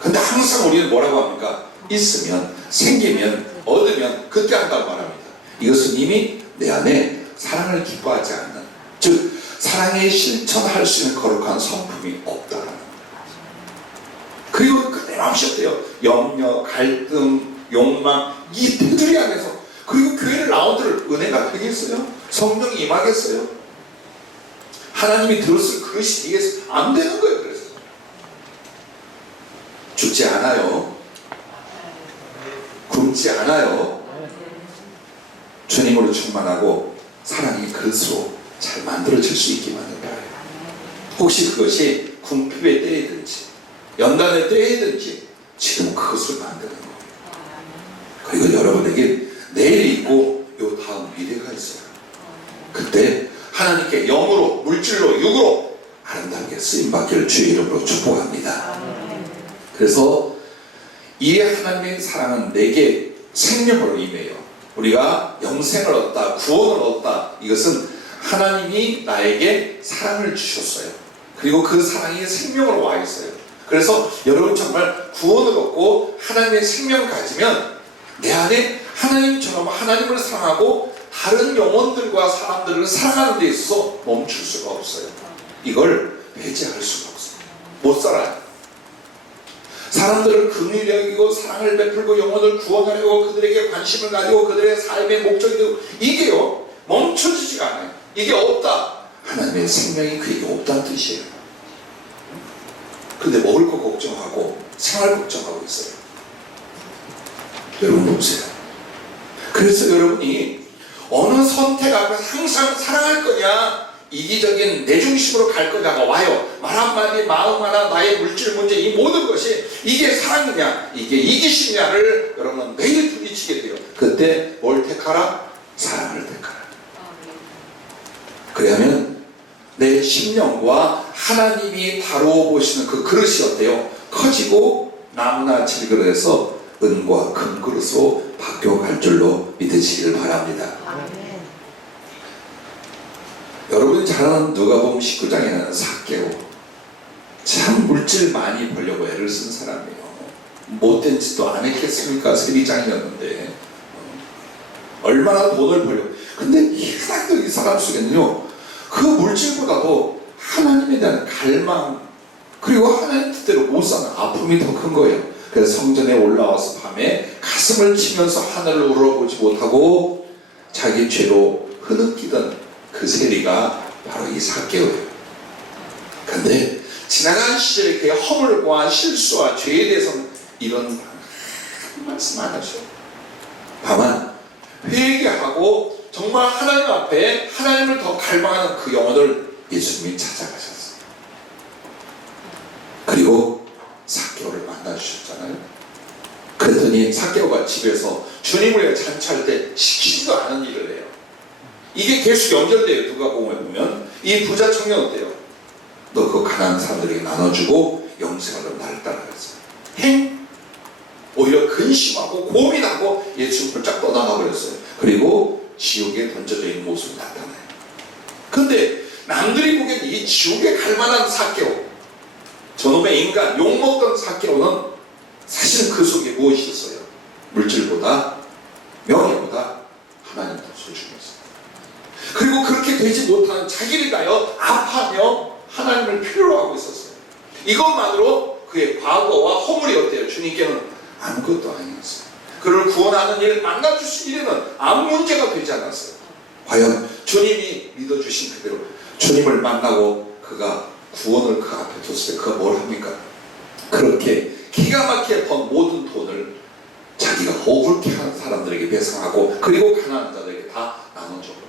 근데 항상 우리는 뭐라고 합니까? 있으면, 생기면, 얻으면 그때 한다고 말합니다. 이것은 이미 내 안에 사랑을 기뻐하지 않는, 즉 사랑에 실천할 수 있는 거룩한 성품이 없다라는 거예요. 그리고 끊임없이 어때요? 염려, 갈등, 욕망, 이 테두리 안에서, 그리고 교회를 나오들 은혜가 되겠어요? 성령이 임하겠어요? 하나님이 들었을 그것이 되겠어요? 안 되는 거예요. 그래서 죽지 않아요. 굶지 않아요. 주님으로 충만하고 사랑이 그릇으로 잘 만들어질 수 있기만 해요. 혹시 그것이 궁핍의 때이든지 연단의 때이든지 지금 그것을 만드는 거예요. 그리고 여러분에게 내일이 있고 요 다음 미래가 있어요. 그때 하나님께 영으로, 물질로, 육으로 아름답게 쓰임받기를 주의 이름으로 축복합니다. 그래서 이 하나님의 사랑은 내게 생명으로 임해요. 우리가 영생을 얻다, 구원을 얻다, 이것은 하나님이 나에게 사랑을 주셨어요. 그리고 그 사랑이 생명으로 와 있어요. 그래서 여러분 정말 구원을 얻고 하나님의 생명을 가지면 내 안에 하나님처럼 하나님을 사랑하고 다른 영혼들과 사람들을 사랑하는 데 있어서 멈출 수가 없어요. 이걸 배제할 수가 없어요. 못 살아요. 사람들을 긍휼히 여기고 사랑을 베풀고 영혼을 구원하려고 그들에게 관심을 가지고 그들의 삶의 목적이 되고, 이게요 멈춰지지가 않아요. 이게 없다. 하나님의 생명이 그에게 없다는 뜻이에요. 근데 먹을 거 걱정하고 생활 걱정하고 있어요. 여러분 보세요. 그래서 여러분이 어느 선택 앞에서 항상 사랑할 거냐, 이기적인 내 중심으로 갈 거냐가 와요. 말 한마디, 마음 하나, 나의 물질 문제, 이 모든 것이 이게 사랑이냐, 이게 이기심이냐를 여러분은 매일 부딪히게 돼요. 그때 뭘 택하라? 사랑을 택하라. 그러면 내 심령과 하나님이 다루어 보시는 그 그릇이 어때요? 커지고 나무나 질그릇에서 은과 금그릇으로 바뀌어갈 줄로 믿으시길 바랍니다. 여러분이 잘 아는 누가복음 19장에는 삭개오, 참 물질 많이 벌려고 애를 쓴 사람이에요. 못된 짓도 안 했겠습니까? 세리장이었는데 얼마나 돈을 벌려고. 근데 희한하게 이 사람 속에는요, 그 물질보다도 하나님에 대한 갈망, 그리고 하나님 뜻대로 못 사는 아픔이 더 큰 거예요. 그래서 성전에 올라와서 밤에 가슴을 치면서 하늘을 우러보지 못하고 자기 죄로 흐느끼던 그 세리가 바로 이 삭개오예요. 근데 지나간 시절에 그의 허물과 실수와 죄에 대해서는 이런 말씀 안 하셔. 다만 회개하고 정말 하나님 앞에 하나님을 더 갈망하는 그 영혼을 예수님이 찾아가셨어요. 그리고 삭개오를 만나주셨잖아요. 그랬더니 삭개오가 집에서 주님을 위해 잔치할 때 시키지도 않은 일을 해요. 이게 계속 연결돼요. 누가복음에 보면 이 부자 청년 어때요? 너 그 가난한 사람들에게 나눠주고 영생하려면 나를 따라가서 행! 오히려 근심하고 고민하고 예수 홀짝 떠나가 버렸어요. 그리고 지옥에 던져져 있는 모습이 나타나요. 근데 남들이 보기엔 이 지옥에 갈 만한 삭개오, 저놈의 인간, 욕먹던 삭개오는 사실은 그 속에 무엇이 있어요? 물질보다, 명예보다 하나님 더 소중했어요. 그리고 그렇게 되지 못하는 자기를 다하여 아파하며 하나님을 필요로 하고 있었어요. 이것만으로 그의 과거와 허물이 어때요? 주님께는 아무것도 아니었어요. 그를 구원하는 일을 만나주신 일에는 아무 문제가 되지 않았어요. 과연 주님이 믿어주신 그대로 주님을 만나고 그가 구원을 그 앞에 뒀을 때 그가 뭘 합니까? 그렇게 기가 막히게 번 모든 돈을 자기가 억울케 하는 사람들에게 배상하고 그리고 가난한 자들에게 다 나눠줘버려요.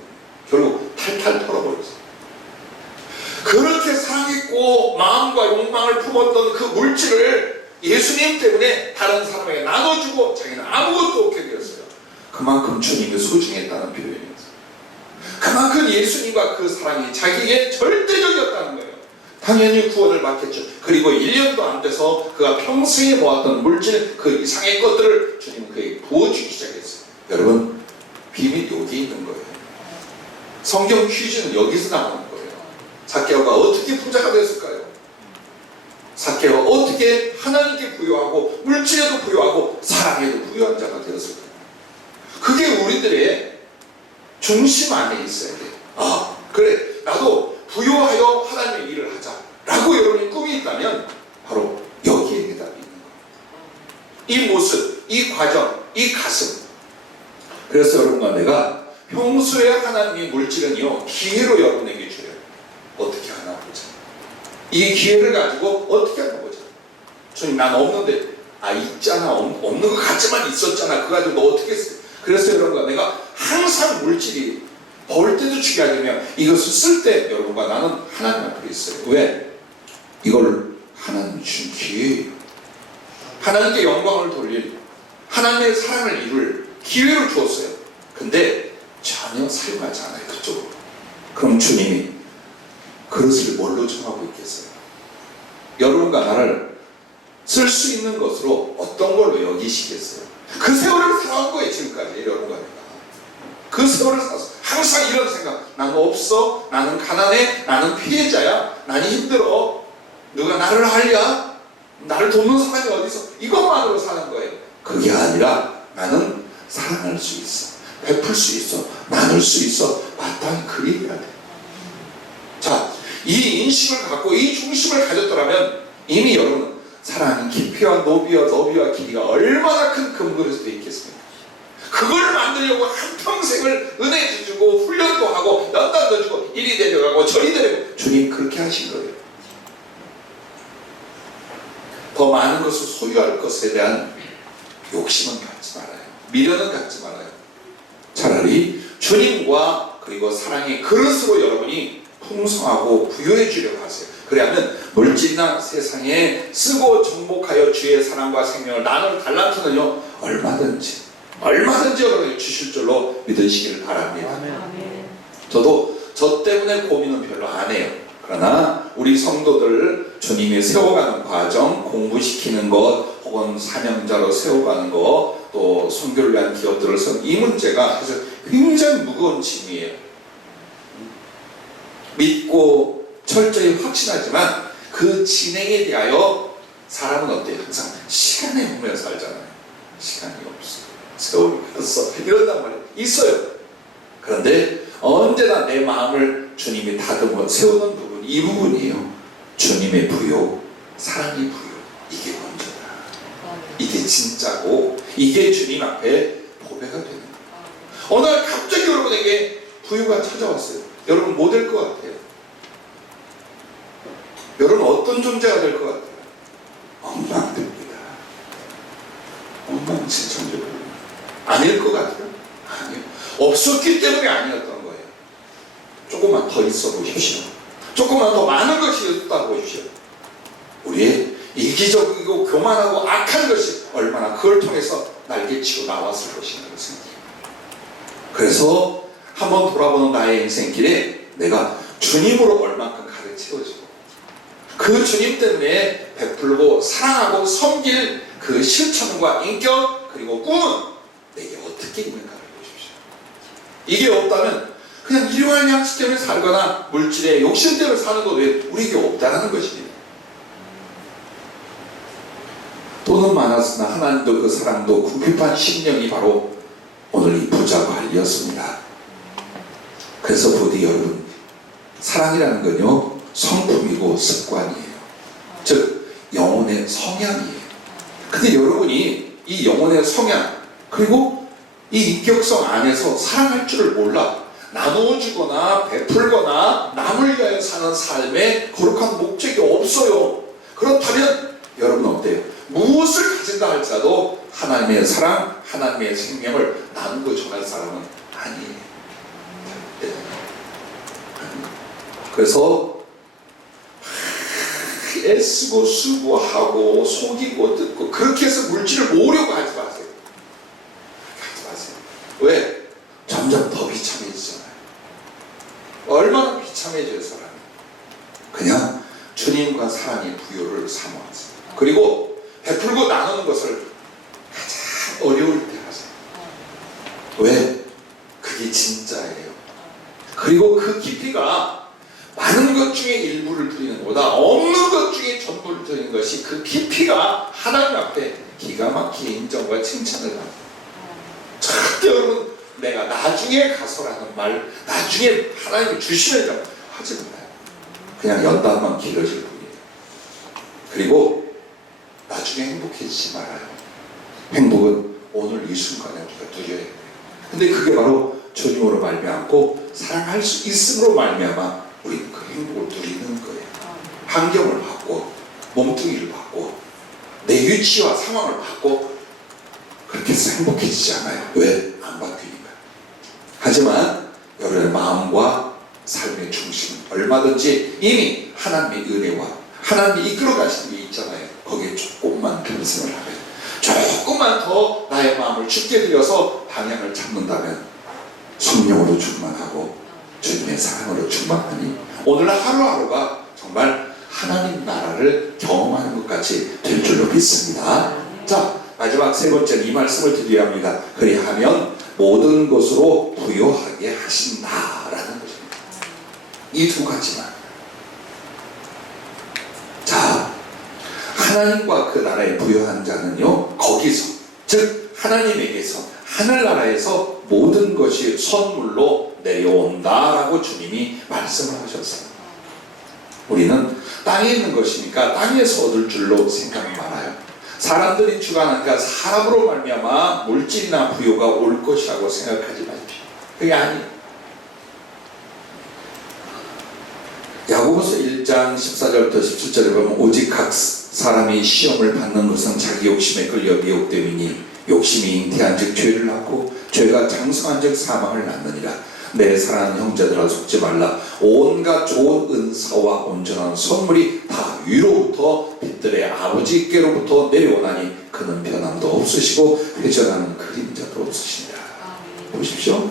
결국 탈탈 털어버렸어요. 그렇게 사랑했고 마음과 욕망을 품었던 그 물질을 예수님 때문에 다른 사람에게 나눠주고 자기는 아무것도 없게 되었어요. 그만큼 주님이 소중했다는 표현이었어요. 그만큼 예수님과 그 사랑이 자기에게 절대적이었다는 거예요. 당연히 구원을 받겠죠. 그리고 1년도 안 돼서 그가 평생에 모았던 물질 그 이상의 것들을 주님은 그에게 부어주기 시작했어요. 여러분, 비밀이 여기 있는 거예요. 성경 퀴즈는 여기서 나오는 거예요. 삭개오가 어떻게 부자가 됐을까요? 삭개오가 어떻게 하나님께 부여하고 물질에도 부여하고 사랑에도 부여한 자가 되었을까요? 그게 우리들의 중심 안에 있어야 돼요. 아, 그래, 나도 부여하여 하나님의 일을 하자 라고 여러분의 꿈이 있다면 바로 여기에 해답이 있는 거예요. 이 모습, 이 과정, 이 가슴. 그래서 여러분과 내가 평소에 하나님의 물질은요 기회로 여러분에게 줘요. 어떻게 하나 보자. 이 기회를 가지고 어떻게 하나 보자. 주님, 난 없는데 있잖아. 없는 것 같지만 있었잖아. 그거 가지고 너 어떻게 했어? 그래서 여러분과 내가 항상 물질이 벌 때도 중요하냐면 이것을 쓸 때 여러분과 나는 하나님 앞에 있어요. 왜? 이걸 하나님 주신 기회예요. 하나님께 영광을 돌릴, 하나님의 사랑을 이룰 기회를 주었어요. 근데 전혀 사용하지 않아요. 그쪽으로. 그럼 주님이 그릇을 뭘로 정하고 있겠어요? 여러분과 나를 쓸 수 있는 것으로 어떤 걸로 여기시겠어요? 그 세월을 살아온 거예요. 지금까지 여러분과 내가. 그 세월을 살아서 항상 이런 생각, 나는 없어, 나는 가난해, 나는 피해자야, 나는 힘들어, 누가 나를 알랴, 나를 돕는 사람이 어디 있어, 이것만으로 사는 거예요. 그게 아니라 나는 사랑할 수 있어, 베풀 수 있어, 나눌 수 있어, 마땅히 그리해야 돼. 자, 이 인식을 갖고 이 중심을 가졌더라면 이미 여러분은 사랑의 깊이와 너비와 길이가 얼마나 큰 금그릇이 되어 있겠습니까? 그걸 만들려고 한평생을 은혜 주고 훈련도 하고 연단도 주고 이리 데려가고 저리 데려가고 주님 그렇게 하신 거예요. 더 많은 것을 소유할 것에 대한 욕심은 갖지 말아요. 미련은 갖지 말아요. 차라리 주님과 그리고 사랑의 그릇으로 여러분이 풍성하고 부유해 주려고 하세요. 그래야면 물질이나 세상에 쓰고 정복하여 주의 사랑과 생명을 나눌 달란트는요 얼마든지 여러분이 주실 줄로 믿으시기를 바랍니다. 아멘. 저도 저 때문에 고민은 별로 안 해요. 그러나 우리 성도들 주님이 세워가는 과정, 공부시키는 것 혹은 사명자로 세워가는 것, 또 선교를 위한 기업들을 세우는 이 문제가 사실 굉장히 무거운 짐이에요. 믿고 철저히 확신하지만 그 진행에 대하여 사람은 어때요? 항상 시간에 보며 살잖아요. 시간이 없어. 세월이 갔어. 이런단 말이에요. 있어요. 그런데 언제나 내 마음을 주님이 다듬어 세우는 부분이 이 부분이에요. 주님의 부요, 사랑의 부요. 이게 먼저다. 이게 진짜고 이게 주님 앞에 보배가 되는 거예요. 어느 날 갑자기 여러분에게 부유가 찾아왔어요. 여러분 뭐 될 것 같아요? 여러분 어떤 존재가 될 것 같아요? 엉망됩니다. 엉망진창적으로. 아닐 것 같아요? 아니요. 없었기 때문에 아니었던 거예요. 조금만 더 있어 보십시오. 조금만 더 많은 것이 있다 보십시오. 우리의 이기적이고 교만하고 악한 것이 얼마나 그걸 통해서 날개치고 나왔을 것인가 생각해요. 그래서 한번 돌아보는 나의 인생길에 내가 주님으로 얼만큼 가득 채워지고 그 주님 때문에 베풀고 사랑하고 섬길 그 실천과 인격 그리고 꿈은 내게 어떻게 있는가를 보십시오. 이게 없다면 그냥 일용할 양식 때문에 살거나 물질의 욕심 때문에 사는 것 외에 우리에게 없다는 것입니다. 돈은 많았으나 하나님도 그 사랑도 궁핍한 심령이 바로 오늘 이 부자 관리였습니다. 그래서 부디 여러분 사랑이라는 건요 성품이고 습관이에요. 즉 영혼의 성향이에요. 근데 여러분이 이 영혼의 성향 그리고 이 인격성 안에서 사랑할 줄을 몰라 나누어주거나 베풀거나 남을 위하여 사는 삶에 거룩한 목적이 없어요. 그렇다면 여러분 어때요? 무엇을 가진다 할지라도 하나님의 사랑, 하나님의 생명을 나누고 전할 사람은 아니에요. 그래서 애쓰고 수고하고 속이고 뜯고 그렇게 해서 물질을 모으려고 하지 마세요. 하지 마세요. 왜? 점점 더 비참해지잖아요. 얼마나 비참해져요 사람이. 그냥 주님과 사랑의 부요를 사모하세요. 그리고 베풀고 나누는 것을 가장 어려울 때 하세요. 왜? 그게 진짜예요. 그리고 그 깊이가 많은 것 중에 일부를 드리는 것보다 없는 것 중에 전부를 드리는 것이 그 깊이가 하나님 앞에 기가 막히게 인정과 칭찬을 합니다. 절대 여러분 내가 나중에 가서라는 말 나중에 하나님이 주시면 하지 말아요. 그냥 연단만 길어질 뿐이에요. 그리고 나중에 행복해지지 말아요. 행복은 오늘 이 순간에 우리가 누려야 돼요. 근데 그게 바로 주님으로 말미암고 사랑할 수 있음으로 말미암아 우리는 그 행복을 누리는 거예요. 환경을 바꿔 몸뚱이를 바꿔 내 위치와 상황을 바꿔 그렇게 해서 행복해지지 않아요. 왜? 안 바뀌니까. 하지만 여러분의 마음과 삶의 중심 얼마든지 이미 하나님의 은혜와 하나님이 이끌어 가시는 게 있잖아요. 거기에 조금만 편승을 하면 조금만 더 나의 마음을 죽게 들여서 방향을 잡는다면 성령으로 충만하고 주님의 사랑으로 충만하니 오늘 하루하루가 정말 하나님 나라를 경험하는 것 같이 될 줄로 믿습니다. 자, 마지막 세 번째 이 말씀을 드려야 합니다. 그리하면 모든 것으로 부요하게 하신다라는 것입니다. 이 두 가지만. 자, 하나님과 그 나라의 부요한 자는요 거기서 즉 하나님에게서 하늘나라에서 모든 것이 선물로 내려온다라고 주님이 말씀을 하셨어요. 우리는 땅에 있는 것이니까 땅에서 얻을 줄로 생각이 많아요. 사람들이 주관하니까 사람으로 말미암아 물질이나 부요가 올 것이라고 생각하지 마십시오. 그게 아니에요. 야고보서 1장 14절부터 17절에 보면 오직 각 사람이 시험을 받는 것은 자기 욕심에 끌려 미혹됨이니 욕심이 잉태한 즉 죄를 낳고 죄가 장성한 즉 사망을 낳느니라. 내 사랑하는 형제들아 속지 말라. 온갖 좋은 은사와 온전한 선물이 다 위로부터 빛들의 아버지께로부터 내려오나니 그는 변함도 없으시고 회전하는 그림자도 없으시니라. 보십시오.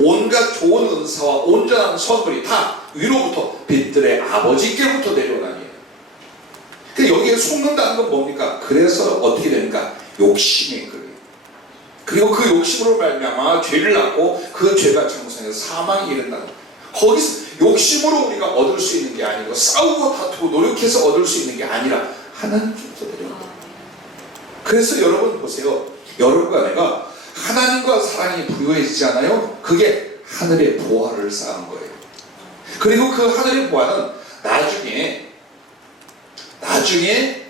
온갖 좋은 은사와 온전한 선물이 다 위로부터 빛들의 아버지께로부터 내려오나니. 여기에 속는다는 건 뭡니까? 그래서 어떻게 됩니까? 욕심에 끌려요. 그리고 그 욕심으로 말미암아 죄를 낳고 그 죄가 장성해서 사망이 이른다는 거예요. 거기서 욕심으로 우리가 얻을 수 있는 게 아니고 싸우고 다투고 노력해서 얻을 수 있는 게 아니라 하나님께서 내려온 거예요. 그래서 여러분 보세요. 여러분과 내가 하나님과 사랑이 부유해지잖아요. 그게 하늘의 보화를 쌓은 거예요. 그리고 그 하늘의 보화는 나중에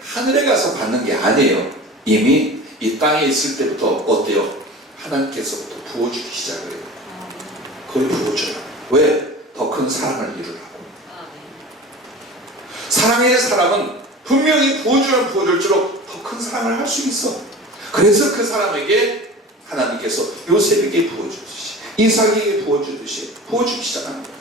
하늘에 가서 받는 게 아니에요. 이미 이 땅에 있을 때부터 어때요? 하나님께서부터 부어주기 시작을 해요. 그걸 부어줘요. 왜? 더 큰 사랑을 이루라고. 사랑의 사람은 분명히 부어주면 부어줄수록 더 큰 사랑을 할 수 있어. 그래서 그 사람에게 하나님께서 요셉에게 부어주듯이, 이삭에게 부어주듯이 부어주기 시작하는 거예요.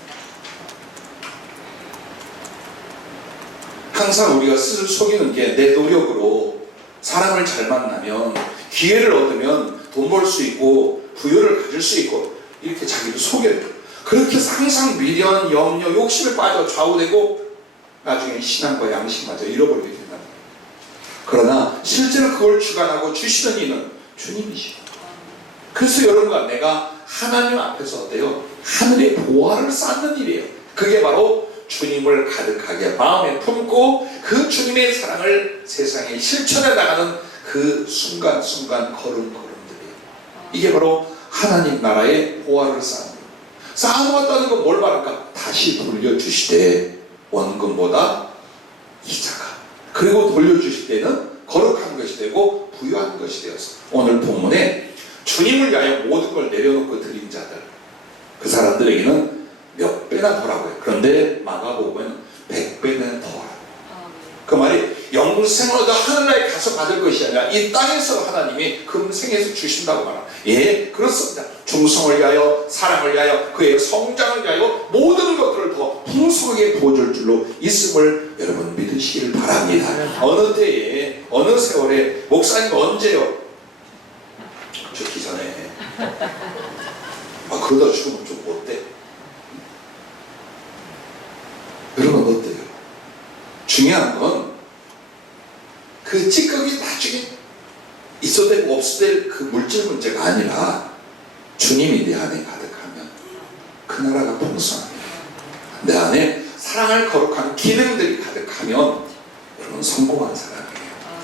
항상 우리가 스스로 속이는 게, 내 노력으로 사람을 잘 만나면, 기회를 얻으면 돈 벌 수 있고 부여를 가질 수 있고, 이렇게 자기를 속여요. 그렇게 해서 항상 미련, 염려, 욕심에 빠져 좌우되고 나중에 신앙과 양심마저 잃어버리게 된다. 그러나 실제로 그걸 주관하고 주시는 이는 주님이시고, 그래서 여러분과 내가 하나님 앞에서 어때요? 하늘의 보화를 쌓는 일이에요. 그게 바로 주님을 가득하게 마음에 품고 그 주님의 사랑을 세상에 실천해 나가는 그 순간순간 걸음걸음들이에요. 이게 바로 하나님 나라의 보화를 쌓는 거예요. 쌓아놓았다는 건 뭘 말할까? 다시 돌려주시되 원금보다 이자가, 그리고 돌려주실 때는 거룩한 것이 되고 부유한 것이 되어서, 오늘 본문에 주님을 위하여 모든 걸 내려놓고 드린 자들, 그 사람들에게는 몇 배나 더라고요. 그런데 마가복음은 100배는 더하라고. 그 말이 영생을 얻어 하늘나라에 가서 받을 것이 아니라 이 땅에서 하나님이 금생에서 주신다고 말합니다. 예, 그렇습니다. 중성을 위하여, 사랑을 위하여, 그의 성장을 위하여 모든 것들을 더 풍성하게 부어줄 줄로 있음을 여러분 믿으시기를 바랍니다. 어느 때에, 어느 세월에, 목사님 언제요? 죽기 전에. 그러다 죽으면 좀 어때? 여러분 어때요? 중요한 건 그 찌꺼기 나중에 있어도 되고 없어도 될 그 물질 문제가 아니라, 주님이 내 안에 가득하면 그 나라가 풍성합니다. 내 안에 사랑을 거룩한 기능들이 가득하면 여러분 성공한 사람이에요.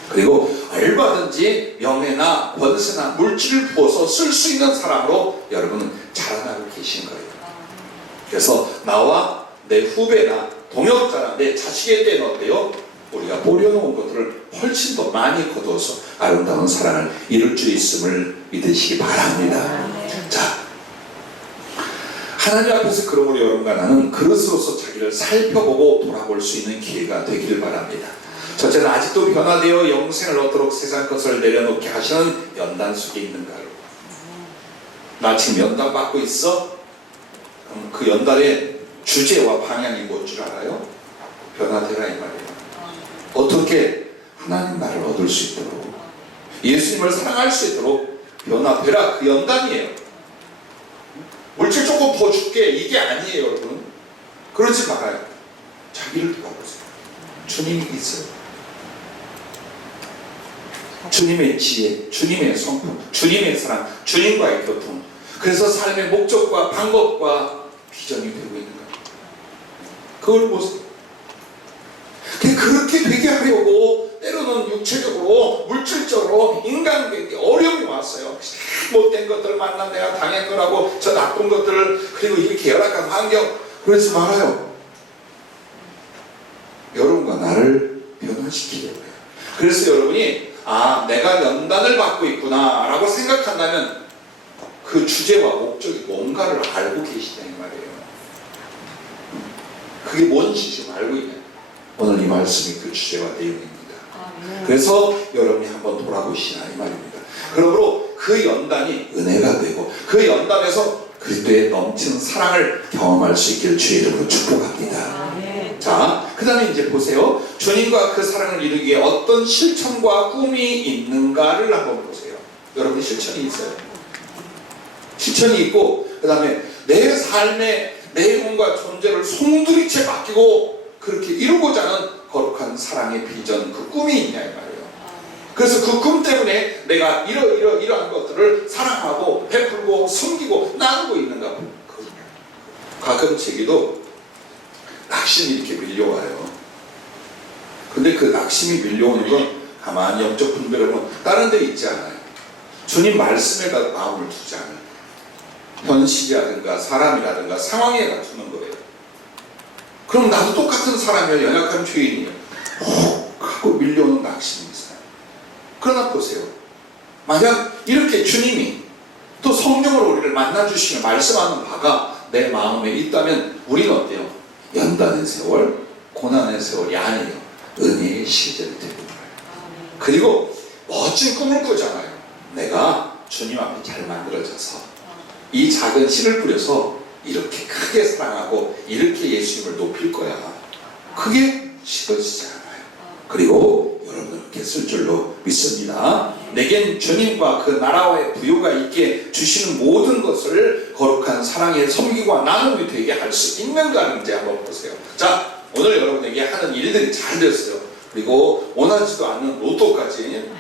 그리고 얼마든지 명예나 권세나 물질을 부어서 쓸 수 있는 사람으로 여러분은 자라나고 계신 거예요. 그래서 나와 내 후배나 동역자나 내 자식에 대한 어때요? 우리가 보려놓은 것들을 훨씬 더 많이 거두어서 아름다운 사랑을 이룰 수 있음을 믿으시기 바랍니다. 자, 하나님 앞에서 그러므로 여러분과 나는 그릇으로서 자기를 살펴보고 돌아볼 수 있는 기회가 되기를 바랍니다. 첫째는 아직도 변화되어 영생을 얻도록 세상 것을 내려놓게 하시는 연단 속에 있는가요? 나 지금 연단 받고 있어? 그럼 그 연단의 주제와 방향이 뭔 줄 알아요? 변화되라 이 말이에요. 어떻게? 하나님 나를 얻을 수 있도록, 예수님을 사랑할 수 있도록 변화되라, 그 연단이에요. 물질 조금 더 줄게, 이게 아니에요. 여러분 그러지 말아요. 자기를 돌아보세요. 주님이 있어요. 주님의 지혜, 주님의 성품, 주님의 사랑, 주님과의 교통. 그래서 삶의 목적과 방법과 비전이 되고 있는 거예요. 그걸 보세요. 그렇게 되게 하려고 때로는 육체적으로, 물질적으로, 인간관계 어려움이 왔어요. 못된 것들을 만나 내가 당한 거라고, 저 나쁜 것들을, 그리고 이렇게 열악한 환경, 그러지 말아요. 여러분과 나를 변화시키려고 해요. 그래서 여러분이 내가 연단을 받고 있구나 라고 생각한다면 그 주제와 목적이 뭔가를 알고 계시다 이 말이에요. 그게 뭔지 지금 알고 있냐. 오늘 이 말씀이 그 주제와 내용입니다. 그래서 여러분이 한번 돌아보시라 이 말입니다. 그러므로 그 연단이 은혜가 되고 그 연단에서 그리스도의 넘치는 사랑을 경험할 수 있기를 주의 이름으로 축복합니다. 자, 그 다음에 이제 보세요. 주님과 그 사랑을 이루기 위해 어떤 실천과 꿈이 있는가를 한번 보세요. 여러분이 실천이 있어요. 실천이 있고, 그 다음에 내 삶의 내용과 존재를 송두리째 바뀌고 그렇게 이루고자 하는 거룩한 사랑의 비전, 그 꿈이 있냐 이 말이에요. 그래서 그 꿈 때문에 내가 이러한 것들을 사랑하고 베풀고 숨기고 나누고 있는가. 가끔 제게도 낙심이 이렇게 밀려와요. 근데 그 낙심이 밀려오는 건 가만히 영적 분별하면 다른 데 있지 않아요. 주님 말씀에 마음을 두지 않아요. 현실이라든가 사람이라든가 상황에 갖추는 거예요. 그럼 나도 똑같은 사람이에요. 연약한 죄인이에요. 훅 하고 밀려오는 낙심이 있어요. 그러나 보세요. 만약 이렇게 주님이 또 성령으로 우리를 만나주시며 말씀하는 바가 내 마음에 있다면 우리는 어때요? 연단의 세월, 고난의 세월이 아니에요. 은혜의 시절이 되는 거예요. 그리고 멋진 꿈을 꾸잖아요. 내가 주님 앞에 잘 만들어져서 이 작은 씨를 뿌려서 이렇게 크게 사랑하고 이렇게 예수님을 높일 거야. 그게 식어지지 않아요. 그리고 여러분 이렇게 쓸 줄로 믿습니다. 내겐 주님과 그 나라와의 부요가 있게 주시는 모든 것을 거룩한 사랑에 섬기고 나눔이 되게 할 수 있는가 이제 한번 보세요. 자, 오늘 여러분에게 하는 일들이 잘 됐어요. 그리고 원하지도 않는 로또까지.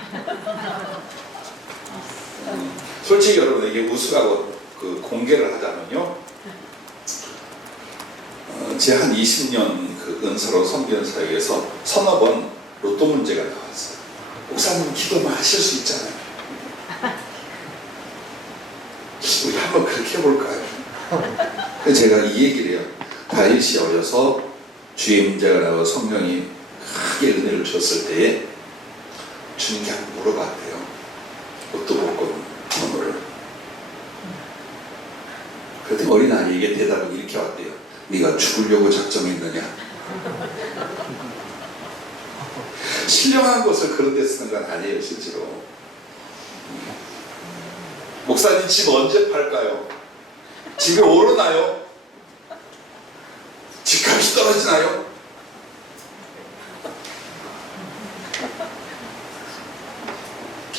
솔직히 여러분에게 웃으라고 그 공개를 하자면요, 제 한 20년 그 은사로 섬기는 사역에서 서너 번 로또 문제가 나왔어요. 목사님 기도만 하실 수 있잖아요. 우리 한번 그렇게 해볼까요? 제가 이 얘기를 해요. 다윗이 어려서 주의 문제가 나와 성령이 크게 은혜를 줬을 때에 주님께 한번 물어봤대요. 로또 복권 번호를. 그랬더니 어린아이에게 대답은 이렇게 왔대요. 네가 죽으려고 작정했느냐? 신령한 것을 그런 데 쓰는 건 아니에요, 실제로. 목사님 집 언제 팔까요? 집에 오르나요? 집값이 떨어지나요?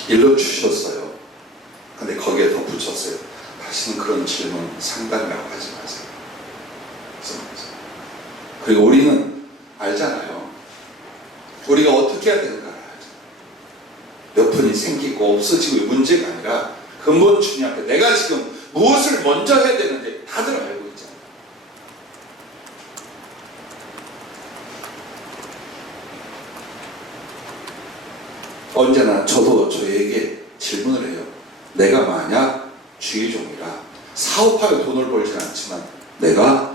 일러 주셨어요. 근데 거기에 더 붙였어요. 다시는 그런 질문 상담이라고 하지 마세요. 그리고 우리는 알잖아요. 우리가 어떻게 해야 되는가 알죠. 몇 푼이 생기고 없어지고 문제가 아니라 근본 주님 앞에 내가 지금 무엇을 먼저 해야 되는지 다들 알고 있잖아요. 언제나 저도 저에게 질문을 해요. 내가 만약 주의 종이라 사업하여 돈을 벌지는 않지만 내가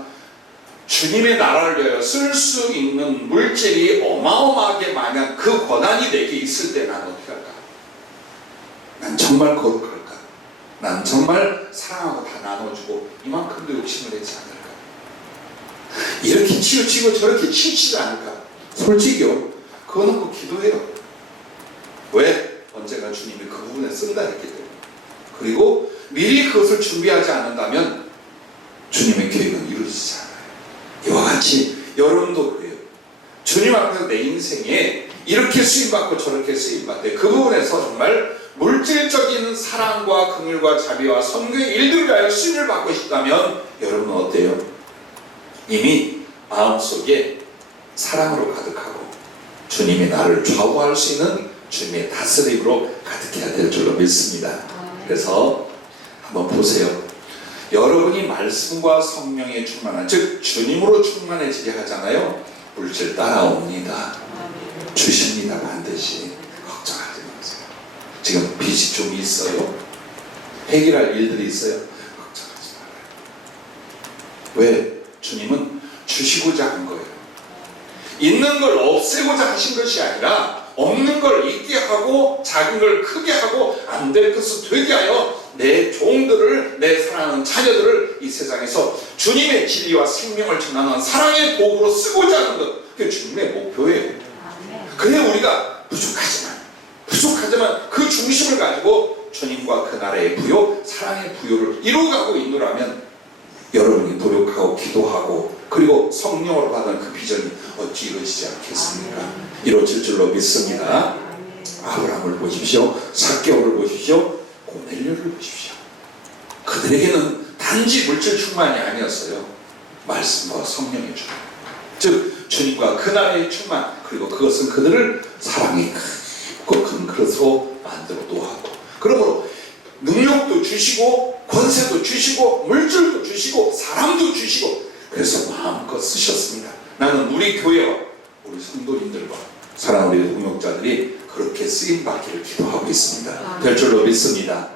주님의 나라를 위하여 쓸 수 있는 물질이 어마어마하게 만약 그 권한이 내게 있을 때 난 어떻게 할까? 난 정말 거룩할까? 난 정말 사랑하고 다 나눠주고 이만큼도 욕심을 내지 않을까? 이렇게 치우치고 저렇게 치우치지 않을까? 솔직히요. 그거 놓고 기도해요. 왜? 언젠가 주님이 그 부분에 쓴다 했기 때문에. 그리고 미리 그것을 준비하지 않는다면 주님의 계획은 이루어지지 않아요. 이와 같이 여러분도 그래요. 주님 앞에서 내 인생에 이렇게 쓰임받고 저렇게 쓰임받대. 그 부분에서 정말 물질적인 사랑과 긍휼과 자비와 선교의 일들을 위하여 쓰임을 받고 싶다면 여러분은 어때요? 이미 마음속에 사랑으로 가득하고 주님이 나를 좌우할 수 있는 주님의 다스림으로 가득해야 될 줄로 믿습니다. 그래서 한번 보세요. 여러분이 말씀과 성령에 충만한, 즉 주님으로 충만해지게 하잖아요. 물질 따라옵니다. 주십니다. 반드시. 걱정하지 마세요. 지금 빚이 좀 있어요? 해결할 일들이 있어요? 걱정하지 말아요. 왜? 주님은 주시고자 한 거예요. 있는 걸 없애고자 하신 것이 아니라 없는 걸 있게 하고 작은 걸 크게 하고 안 될 것을 되게 하여 내 종들을, 내 사랑하는 자녀들을 이 세상에서 주님의 진리와 생명을 전하는 사랑의 도구로 쓰고자 하는 것, 그게 주님의 목표예요. 그래 우리가 부족하지만 그 중심을 가지고 주님과 그 나라의 부요, 사랑의 부요를 이루어가고 있노라면 여러분이 노력하고 기도하고 그리고 성령으로 받은 그 비전이 어찌 이루어지지 않겠습니까? 이루어질 줄로 믿습니다. 아브라함을 보십시오. 삭개오를 보십시오. 고넬료를 보십시오. 그들에게는 단지 물질 충만이 아니었어요. 말씀과 성령의 충만. 즉 주님과 그 나라의 충만, 그리고 그것은 그들을 사랑이 크고 큰 그릇으로 만들어 놓았고, 그러므로 능력도 주시고 권세도 주시고 물질도 주시고 사람도 주시고, 그래서 마음껏 쓰셨습니다. 나는 우리 교회와 우리 성도님들과 사랑하는 우리 동역자들이 그렇게 쓰임받기를 기도하고 있습니다. 될 줄로 믿습니다.